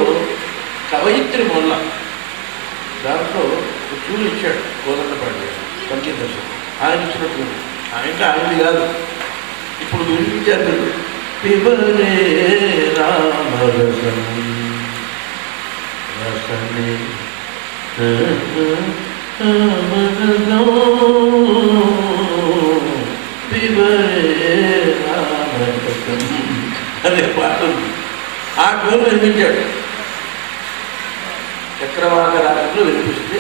కవయిత్రి మొల్ల దాంట్లో చూలు ఇచ్చాడు కోదండపాటి సంగీత దర్శకుడు. ఆయన ఇచ్చినట్టు ఆయనది కాదు, ఇప్పుడు వినిపించారు. పిబరే రామరసం రసనే పిబరే రామరసం అనే పాట ఉంది. ఆ ట్యూన్ వినిపించాడు. చక్రవాక రాగంలో వినిపిస్తే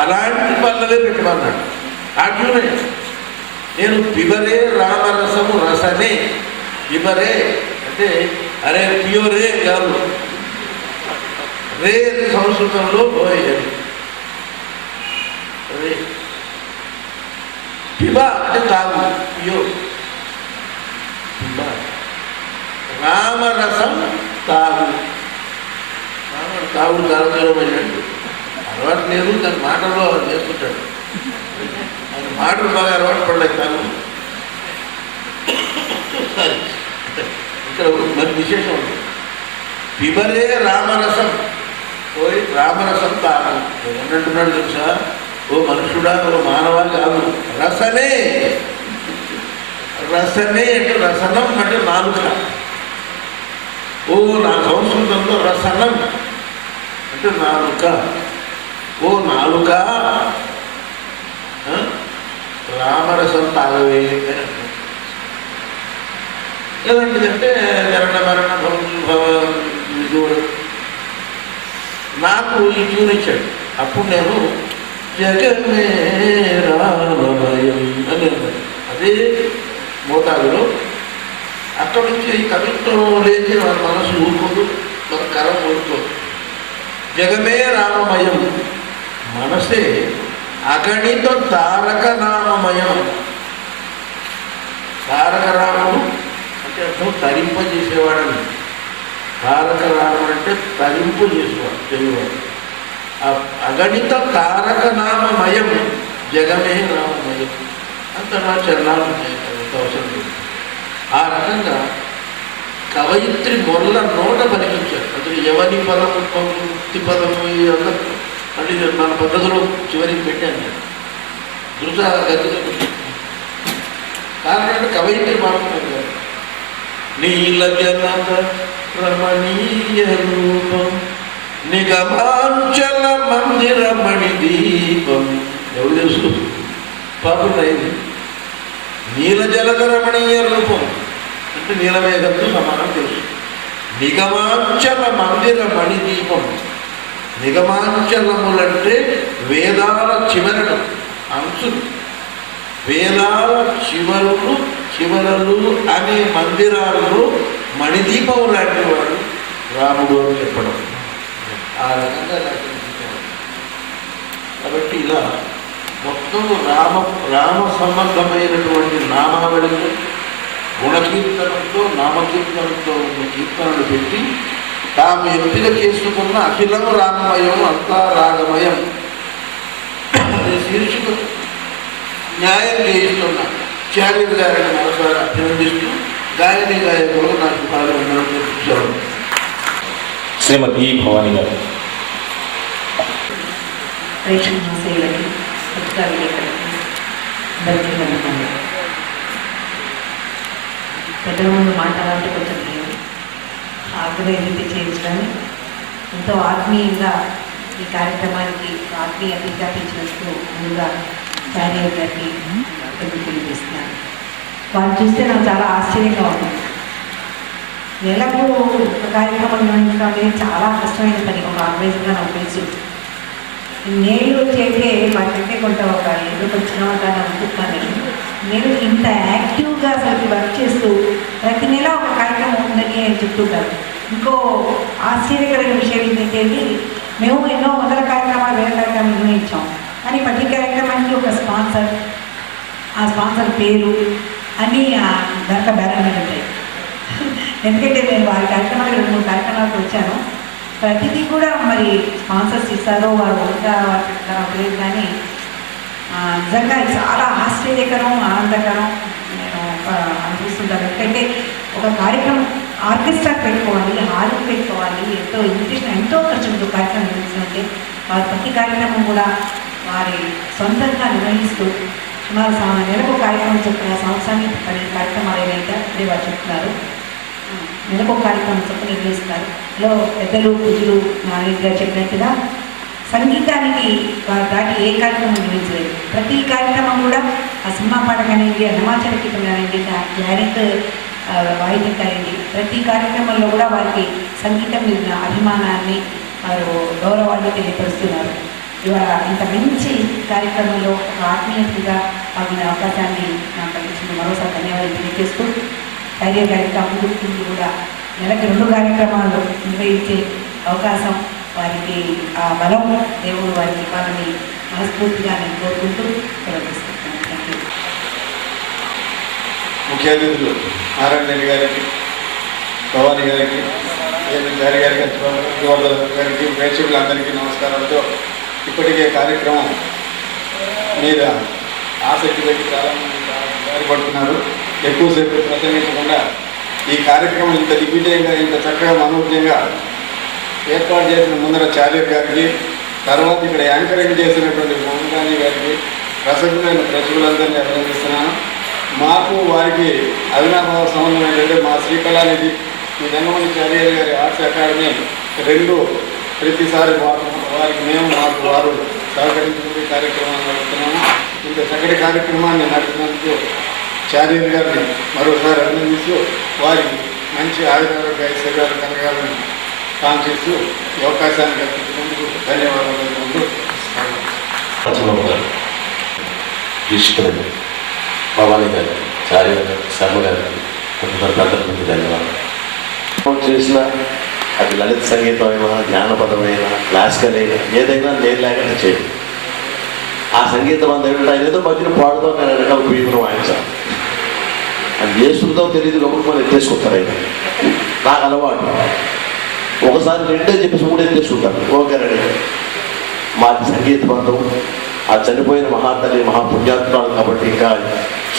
అలాంటి పల్లవే పెట్టమన్నాడు. ఆ ట్యూనే నేను పిబరే రామరసము రసనే. పిబరే అంటే అరే ప్యూరే కాదు, రే సంస్కృతంలో పోయేది. రే పిబ అంటే తాగు, పియో పిబ. రామరసం తాగు. తాగుడు కాలకరమైనట్టు అలవాటు లేదు, దాని మాటల్లో చేసుకుంటాడు. ఆయన మాటలు బాగా అలవాటు పడలేదు తాగు. ఇక్కడ మరి విశేషం ఉంది. పిబరే రామరసం, పోయి రామరసం తాగు. ఏమంటున్నాడు తెలుసా? ఓ మనుషుడా, ఓ మానవా కాదు, రసనే. రసనే అంటే రసనం అంటే నాలుక. ఓ నా సంస్కృతంలో రసనం అంటే నాలుక. ఓ నాలుక రామరసం తాగవే అని అంటారు. ఎలాంటిదంటే జరణ మరణ భవం. నాకు ఈ ట్యూన్ ఇచ్చాడు. అప్పుడు నేను జగమే రామమయం అని అన్నాను. అదే మోతాదులో అక్కడి నుంచి ఈ కవిత్వం లేని మన మనసు ఊరుకోదు, మన కరం ఊరుకోదు. జగమే రామమయం, మనసే అగణిత తారక నామమయం. తారక రాముడు అంటే అర్థం తరింపజేసేవాడని. తారక రాముడు అంటే తరింపు చేసేవాడు, తెలియవాడు. అగణిత తారక నామమయం జగమే రామమయం అంత నా చరణాలు అవసరం లేదు. ఆ రకంగా కవయిత్రి మొల్ల నోట పలికించారు. అతను ఎవరి పదము ముక్తి పదము మళ్ళీ మన పద్ధతిలో చివరికి పెట్టాను నేను. దృఢ గతిగా కారణం అంటే కవయిత్రి మారుతున్నాను కదా. నీల జనత రమణీయ రూపం నిగమాంచల మందిర మణి దీపం. ఎవరు తెలుసు పాపం అయింది. నీల జలద రమణీయ రూపం అంటే నీలమేఘంతో సమానం తెలుసు. నిగమాంచల మందిర మణిదీపం. నిగమాంచలములంటే వేదాల చివరలు, అంశులు. వేదాల చివరలు అనే మందిరాలలో మణిదీపం లాంటి వాడు రాముడు అని చెప్పడం. ఆ రకంగా కాబట్టి ఇలా మొత్తం రామ సంబంధమైనటువంటి నామావళితో గుణకీర్తనంతో నామకీర్తనంతో ఉన్న కీర్తనలు పెట్టి తాము ఎంపిక చేసుకున్న అఖిలం రామమయం అంతా రాగమయం అనే శీర్షిక న్యాయం చేయిస్తున్న చార్యులు గారిని మనసారా అభినందిస్తూ గాయని గాయకులు నా శుభాలు అందరూ చూశారు. శ్రీమతి ఈ భవానీ గారు. ప్రేక్షకులకి పత్రికా విలేకరులకి అందరికీ నమస్కారం. పెద్దల ముందు మాట్లాడాలంటే కొంచెం నేను ఆర్గనైజ్ చేయించడం ఎంతో ఆత్మీయంగా ఈ కార్యక్రమానికి ఆత్మీయ అభిజ్ఞాపించినందుకు ముందుగా చార్య గారికి తెలియజేస్తున్నాను. వాళ్ళు చూస్తే నాకు చాలా ఆశ్చర్యంగా ఉంది. నెలకు ఒక కార్యక్రమం నిర్వహించడం అనేది చాలా కష్టమైన పని. ఒక ఆర్గనైజర్గా నాకు తెలుసు. నేను చేసే మాకంటే కొంత ఒక ఎందుకు వచ్చిన దాన్ని అనుకుంటున్నాను. నేను ఇంత యాక్టివ్గా అసలు వర్క్ చేస్తూ ప్రతి నెల ఒక కార్యక్రమం ఉందని నేను చెప్తుంటాను. ఇంకో ఆశ్చర్యకరమైన విషయం ఏంటంటే మేము ఎన్నో వందల కార్యక్రమాలు వేరే కార్యక్రమాలు నిర్వహించాం. కానీ ప్రతి కార్యక్రమానికి ఒక స్పాన్సర్, ఆ స్పాన్సర్ పేరు అన్నీ దాంట్లో బ్యానర్ మీద ఉంటాయి. ఎందుకంటే నేను వారి కార్యక్రమాలు 2-3 కార్యక్రమాలకు వచ్చాను. ప్రతిదీ కూడా మరి స్పాన్సర్స్ ఇస్తారో వారు ఇంకా లేదు కానీ నిజంగా చాలా ఆశ్చర్యకరం, ఆనందకరం నేను అనిపిస్తుంటాను. ఎందుకంటే ఒక కార్యక్రమం ఆర్కెస్ట్రా పెట్టుకోవాలి, హాల్ పెట్టుకోవాలి, ఎంతో ఖర్చుతో కార్యక్రమం నిర్వహిస్తుంటే వారి ప్రతి కార్యక్రమం కూడా వారి సొంతంగా నిర్వహిస్తూ సుమారు నెలకు కార్యక్రమం చొప్పున సంవత్సరానికి 10 కార్యక్రమాలు ఏవైతే ఇప్పుడే వారు చెప్తున్నారు. నెలకు కార్యక్రమం చొప్పున నిర్వహిస్తున్నారు. లో పెద్దలు పూజలు నాయకుగా చెప్పినట్టుగా సంగీతానికి దాటి ఏ కార్యక్రమం నిర్వహించలేదు. ప్రతి కార్యక్రమం కూడా ఆ సినిమా పాట కానివ్వండి, అన్నమాచల గీతం కానివ్వండి, క్లారినెట్ వాయిద్యం కానివ్వండి, ప్రతి కార్యక్రమంలో కూడా వారికి సంగీతం మీద అభిమానాన్ని వారు గౌరవాన్ని తెలియపరుస్తున్నారు. ఇవాళ ఇంత మంచి కార్యక్రమంలో ఒక ఆత్మీయతగా పాల్గొనే అవకాశాన్ని నాకు కలిగించిన మరోసారి ధన్యవాదాలు తెలియజేస్తూ ధైర్య కార్యక్రమం కూడా నెలకు 2 కార్యక్రమాలు నిర్వహించే అవకాశం వారికి ఆ బలం దేవుడు వారికి ఇవ్వాలని మనస్ఫూర్తిగా నేను కోరుకుంటూ ప్రవర్తిస్తున్నాను. Thank you. ముఖ్య అతిథులు నారాయణ రెడ్డి గారికి, భవానీ గారికి, జారి గారికి, గారికి, ప్రేక్షకులందరికీ నమస్కారాలతో ఇప్పటికే కార్యక్రమం మీద ఆసక్తి పెట్టి చాలామంది దారిపడుతున్నారు. ఎక్కువసేపు ప్రసంగించకుండా ఈ కార్యక్రమం ఇంత దిగ్విజయంగా, ఇంత చక్కగా మనోజ్ఞంగా ఏర్పాటు చేసిన ముందర చార్యర్ గారికి, తర్వాత ఇక్కడ యాంకరింగ్ చేసినటువంటి మోహన్ గాంధీ గారికి, ప్రసక్తమైన ప్రేక్షకులందరినీ అభినందిస్తున్నాను. మాకు వారికి అవినాభావ సంబంధం ఏంటంటే మా శ్రీకళానిధి ఈ నంగమణి చార్యర్ గారి ఆర్ట్స్ అకాడమీ 2 ప్రతిసారి వారికి మేము మాకు వారు సహకరించుకునే కార్యక్రమాన్ని నడుపుతున్నాము. ఇంత చక్కటి కార్యక్రమాన్ని నడిపినందుకు చార్యర్ గారిని మరోసారి అభినందిస్తూ వారికి మంచి ఆయురారోగ్య ఐశ్వర్యాలు కలగాలని కాంక్షిస్తూ ఈ అవకాశాన్ని కల్పించినందుకు ధన్యవాదాలు. భవానీ గారు, చార్య గారు, శర్మ గారికి కొంతమంది ధన్యవాదాలు. చేసిన అది లలిత సంగీతమైనా, జ్ఞానపదమైన, క్లాసికల్ అయినా ఏదైనా నేను లేకుండా చేయదు. ఆ సంగీతం అంతా ఏమిటంటే ఆయన ఏదో మధ్యన పాడుతో నేను వెనకాల పీపును వాయించాను. అది ఏ శుద్ధో తెలియదు, గొప్ప ఎత్తేసుకుంటారు. ఆయన నాకు అలవాటు. ఒకసారి 2 చెప్పేసి 3 ఎత్తేసుకుంటాను. Okay ready. మాది సంగీత బంధం. ఆ చనిపోయిన మహాతల్లి మహాపుణ్యాత్మాలు కాబట్టి ఇంకా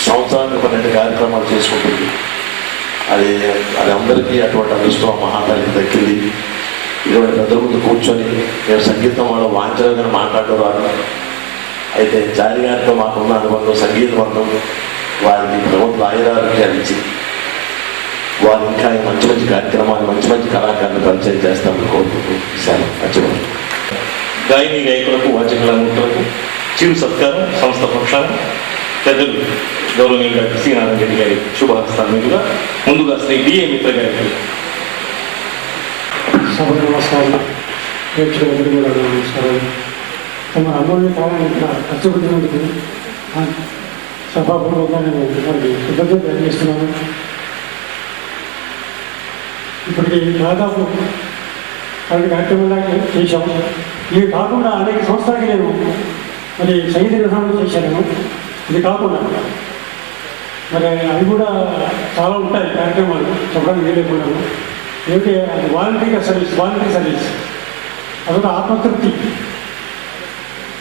సంవత్సరానికి 12 కార్యక్రమాలు చేసుకుంటుంది. అది అందరికీ అటువంటి అదృష్టం మహాతల్లికి దక్కింది. ఇటువంటి పెద్దల ముందు కూర్చొని నేను సంగీతం వాళ్ళ వాంఛనగా మాట్లాడేవారు. అయితే చారి గారితో మాకున్న అనుబంధం, సంగీత బంధం వారికి ప్రభుత్వ ఆయురారోగ్యాలు ఇచ్చి వారు ఇంకా మంచి మంచి కార్యక్రమాలు, మంచి మంచి కళాకారులు పరిచయం చేస్తామని కోరుకుంటూ మర్చిపోయి గాయని గాయకులకు, వాద్య కళామూర్తులకు చిరు సత్కారం సంస్థ పక్షాన పెద్దలు గౌరవనీయులు డాక్టర్ సి నారాయణ రెడ్డి గారి శుభహస్తాల మీదుగా ముందుగా శ్రీ డిఏ మిత్ర గారికి. సభ నమస్కారం. ప్రేక్షకులందరూ కూడా నమస్కారం. తమ అమూల్య కాలం ఇక్కడ ఖర్చు పెట్టినందుకు సభాపూర్వకంగా నేను కృతజ్ఞత తెలియజేస్తున్నాను. ఇప్పటికి దాదాపు 2 కార్యక్రమాలు చేశాము. ఇవి కాకుండా అనేక సంవత్సరాలకి నేను మరి సంగీత నిర్వహణ చేశాను. ఇది కాకుండా మరి అవి కూడా చాలా ఉంటాయి కార్యక్రమాలు, చెప్పడానికి వీలైపోయినాము. ఏమిటి అది వాలంటరీ సర్వీస్ అదొక ఆత్మతృప్తి.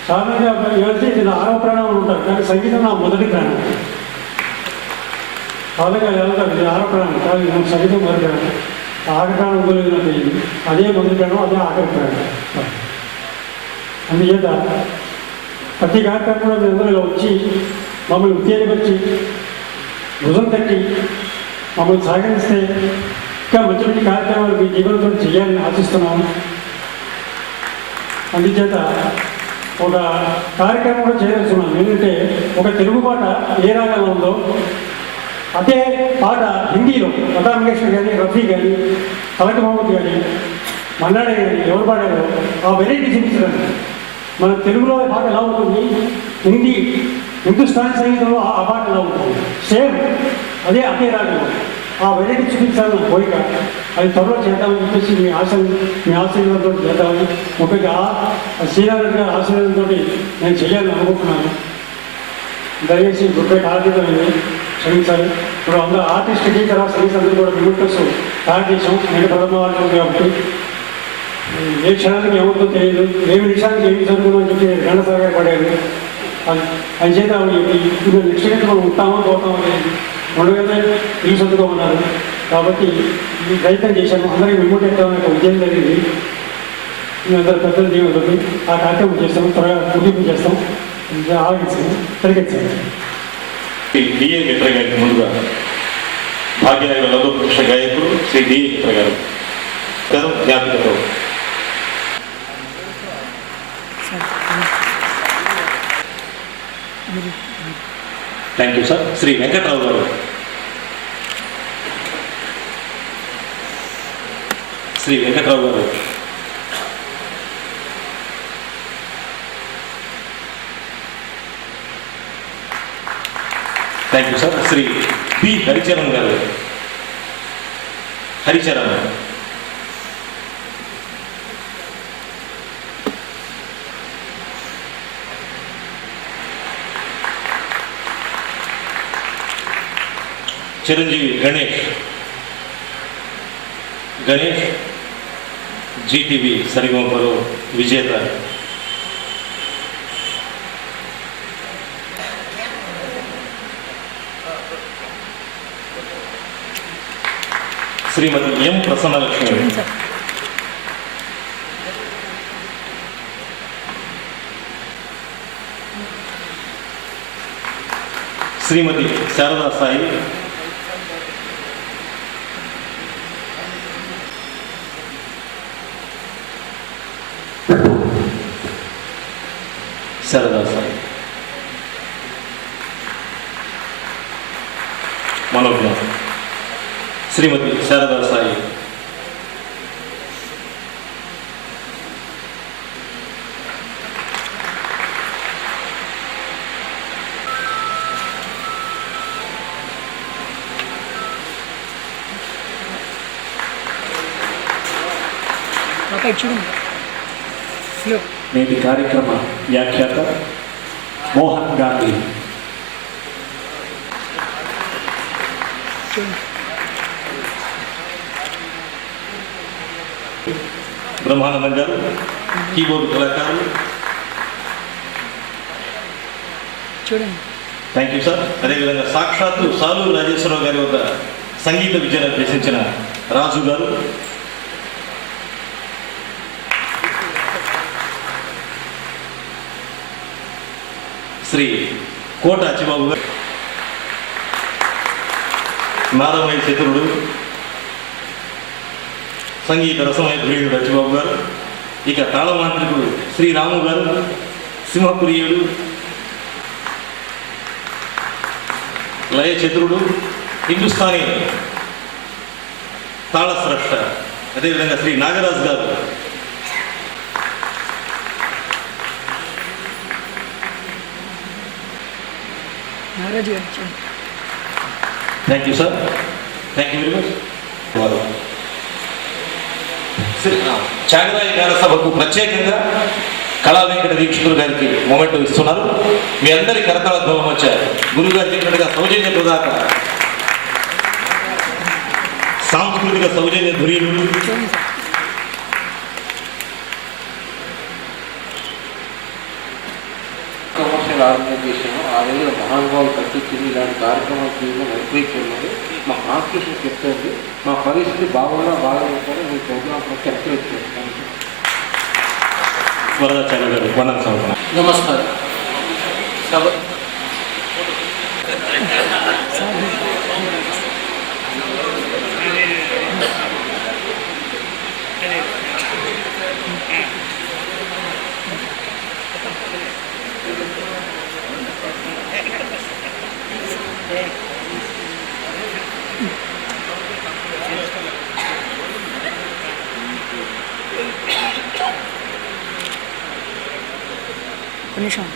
సాధారణంగా వెళ్తే ఇది 6వ ప్రాణం ఉంటారు, కానీ సంగీతం నా మొదటి ప్రాణం. సాధారణంగా వెళ్తారు ఇది 6వ ప్రాణం కాదు, నాకు సంగీతం మొదటి ప్రాణం. ఆఖరి ప్రాణం ఉండలేదు నాకు తెలియదు. అదే మొదటి ప్రాణం, అదే ఆఖరి ప్రాణం. అందుచేత ప్రతి కార్యక్రమంలో అందరూ వచ్చి మమ్మల్ని ఉత్తేజపరిచి భుజం తట్టి మమ్మల్ని సహకరిస్తే ఇంకా మంచి మంచి కార్యక్రమాలు మీ జీవనంతో చేయాలని ఆశిస్తున్నాము. అందుచేత ఒక కార్యక్రమం కూడా చేయదలుచున్నాను. ఎందుకంటే ఒక తెలుగు పాట ఏ రాగంలో ఉందో అదే పాట హిందీలో లతా మంగేష్కర్ కానీ, రఫీ కానీ, ఫలక్ మహమ్మద్ కానీ, మన్నాడే కానీ ఎవరు పాడారో ఆ వెరైటీ చూపించడానికి. మన తెలుగులో పాట ఎలా ఉంటుంది, హిందుస్థానీ సంగీతంలో ఆ పాట ఎలా ఉంటుంది, సేమ్ అదే రాగం. ఆ వెరైటీ చూపించాలని కోరిక. అది త్వరలో చేద్దామని చెప్పేసి మీ ఆశీర్వాదంతో చేద్దామని, ముఖ్యంగా శ్రీనారాయణ గారి ఆశీర్వాదంతో నేను చేయాలని అనుకుంటున్నాను. దయచేసి గుర్తుపై ఆర్థికమైంది క్షమించాలి. ఇప్పుడు అందరూ ఆర్టిస్ట్ టీచర్ సర్వీస్ అందరూ కూడా మ్యూటర్స్ తయారు చేసాం. నేను ప్రథమ వాళ్ళు కాబట్టి ఏ క్షణానికి ఏముందో తెలియదు, ఏ నిమిషానికి ఏమి జరుగుతుందో అని చెప్పి గండసాగా పడారు. అది చేత ఇప్పుడు నెక్స్ట్ మనం ఉంటామో పోతామో లేదు, ఉండగానే ఇల్లు సొంతగా ఉన్నారు. కాబట్టి ఈ ప్రయత్నం చేశాము, అందరికీ విముట్ ఎత్తామనే ఒక విజయం జరిగింది. అందరూ పెద్దలు జీవులకి ఆ కార్యక్రమం చేస్తాము, త్వరగా ముగింపు చేస్తాం, ఆలోచించాము, తిరిగించాము. డిఏ మిత్ర గారికి ముందుగా భాగ్యనగర లఘుపురుష గాయకుడు శ్రీ డిఏ మిత్ర గారు జ్ఞాపికతో. Thank you sir. Shri Venkatrao గారు. శ్రీ వెంకట్రావు గారు. Thank you sir. Shri P Haricharan గారు. హరిచరణ్. చిరంజీవి గణేష్. గణేష్ జీటీవీ సరిగమపలో విజేత. శ్రీమతి ఎం ప్రసన్నలక్ష్మి. శ్రీమతి శారదా సాయి. శారదా సాయి. మనోజ్ఞ. శ్రీమతి శారదా సాయి. నేటి కార్యక్రమ వ్యాఖ్యాత మోహన్ గాంధీ. బ్రహ్మానందం గారు కీబోర్డు కళాకారులు. Thank you sir. అదేవిధంగా సాక్షాత్తు సాలూరు రాజేశ్వరరావు గారి వద్ద సంగీత విద్యను అభ్యసించిన రాజు గారు. శ్రీ కోట అచ్చిబాబు గారు. నాదమయ చతురుడు సంగీత రసమయ ధురీయుడు అచ్చిబాబు గారు. ఇక తాళమాంత్రికుడు శ్రీరాము గారు. సింహప్రియుడు లయ చతురుడు హిందుస్థానీ తాళ స్రష్ట అదేవిధంగా శ్రీ నాగరాజు గారు. Thank you sir. Thank you very much. Chagarayi గాన సభకు ప్రత్యేకంగా కళా వెంకట దీక్షితులు గారికి మొమెంట్ ఇస్తున్నారు. మీ అందరి కరతాళధ్వనం వచ్చారు. గురువు గారు చెప్పినట్టుగా సౌజన్య ప్రదాత సాంస్కృతిక సౌజన్య ధురీయులు కమర్షియల్ ఆర్గనైజేషన్ ఆ రోజున మహానుభావులు కట్టించింది. ఇలాంటి కార్యక్రమాలు చేయడం నిర్వహిస్తున్నది. మా కాన్స్టిట్యూషన్ చెప్తుంది. మా పరిస్థితి బాగున్నా బాగాలేకపోతే మీ ప్రోగ్రామ్ ఎంకరేజ్ చేస్తాను. వరదాచార్య గారు వందన సమర్పణ. నమస్కారం. నిమిషం.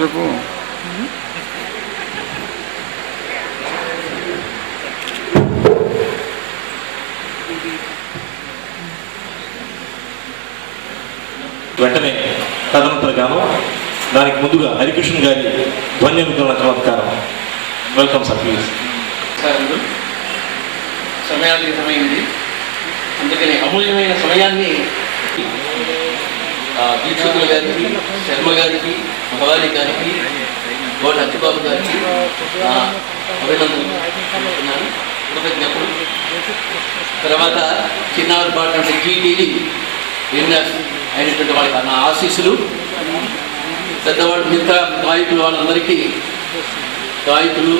చెప్పు. వెంటనే తదనంతర గానం, దానికి ముందుగా హరికృష్ణ గారి ధ్వన్యనుకరణ చమత్కారం. Welcome sir, please. సమయాధికమైంది, అందుకని అమూల్యమైన సమయాన్ని దీక్షితుల గారికి, శర్మ గారికి, భవానీ గారికి, గోడ అచ్చిబాబు గారికి అభినందనలు, కృతజ్ఞతలు. తర్వాత చిన్నారి పాట అంటే జీటీడీ విన్నర్స్ అయినటువంటి వాళ్ళకి నా ఆశీస్సులు. పెద్దవాళ్ళు మిత్ర గాయకులు వాళ్ళందరికీ, గాయకులు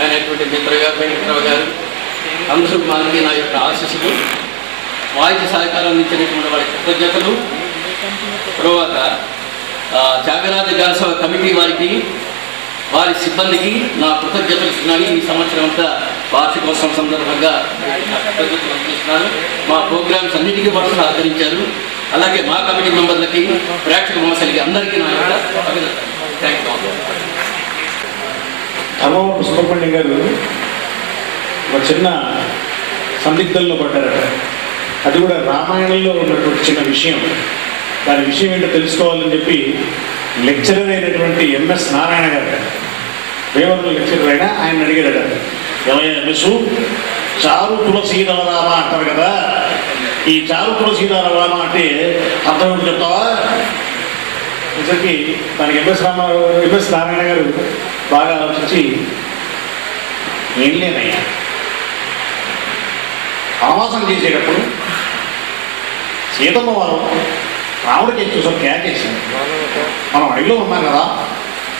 అయినటువంటి మిత్ర గారు, వెంకట్రావు గారు, అందరూ మనకి నా యొక్క ఆశీస్సులు. వాయిద్య సహకారం అందించినటువంటి వాళ్ళకి కృతజ్ఞతలు. తర్వాత త్యాగరాజ గానసభ కమిటీ వారికి, వారి సిబ్బందికి నా కృతజ్ఞతలు ఇస్తున్నాను. ఈ సంవత్సరం అంతా వార్షికోత్సవం సందర్భంగా కృతజ్ఞతలు అందిస్తున్నాను. మా ప్రోగ్రామ్స్ అన్నిటికీ వాళ్ళు సహకరించారు. అలాగే మా కమిటీ మెంబర్లకి, ప్రేక్షక మహాశైలికి అందరికీ నా యొక్క అభినందనలు. Thank you. ధర్మవరం సుబ్రహ్మణ్యం గారు ఒక చిన్న సందిగ్ధంలో పడ్డారట. అది కూడా రామాయణంలో ఉన్నటువంటి చిన్న విషయం. దాని విషయం ఏంటో తెలుసుకోవాలని చెప్పి లెక్చరర్ అయినటువంటి ఎంఎస్ నారాయణ గారు, దేవరంలో లెక్చరర్ అయినా, ఆయన అడిగారట, ఏమయ్యా ఎంఎస్, చారు తులసీదళ రామ అంటారు కదా, ఈ చారు తులసీదళ రామ అంటే అర్థం ఏంటి చెప్తావా? నిజానికి దానికి ఎంఎస్ నారాయణ గారు బాగా ఆలోచించి, ఏం లేదయ్యా, వనవాసం చేసేటప్పుడు సీతమ్మ వారు రాముడికి చూసాం కేకేసింది. మనం అడవిలో ఉన్నాం కదా,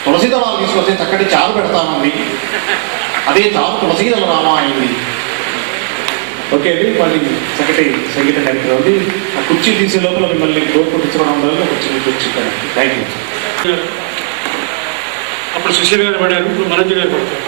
తులసి దళాలు తీసుకొస్తే చక్కటి చారు పెడతామంది, అదే చారు తులసీదళ రామ అయింది. ఓకే అండి, మళ్ళీ చక్కటి సంగీత కార్యక్రమం ఉంది. ఆ కుర్చీ తీసే లోపల మిమ్మల్ని డోర్ కొట్టించడం వల్ల కుర్చీ. Thank you. అప్పుడు సుశీల్ గారు పడారు, ఇప్పుడు మనోజ్ గారు పడతారు.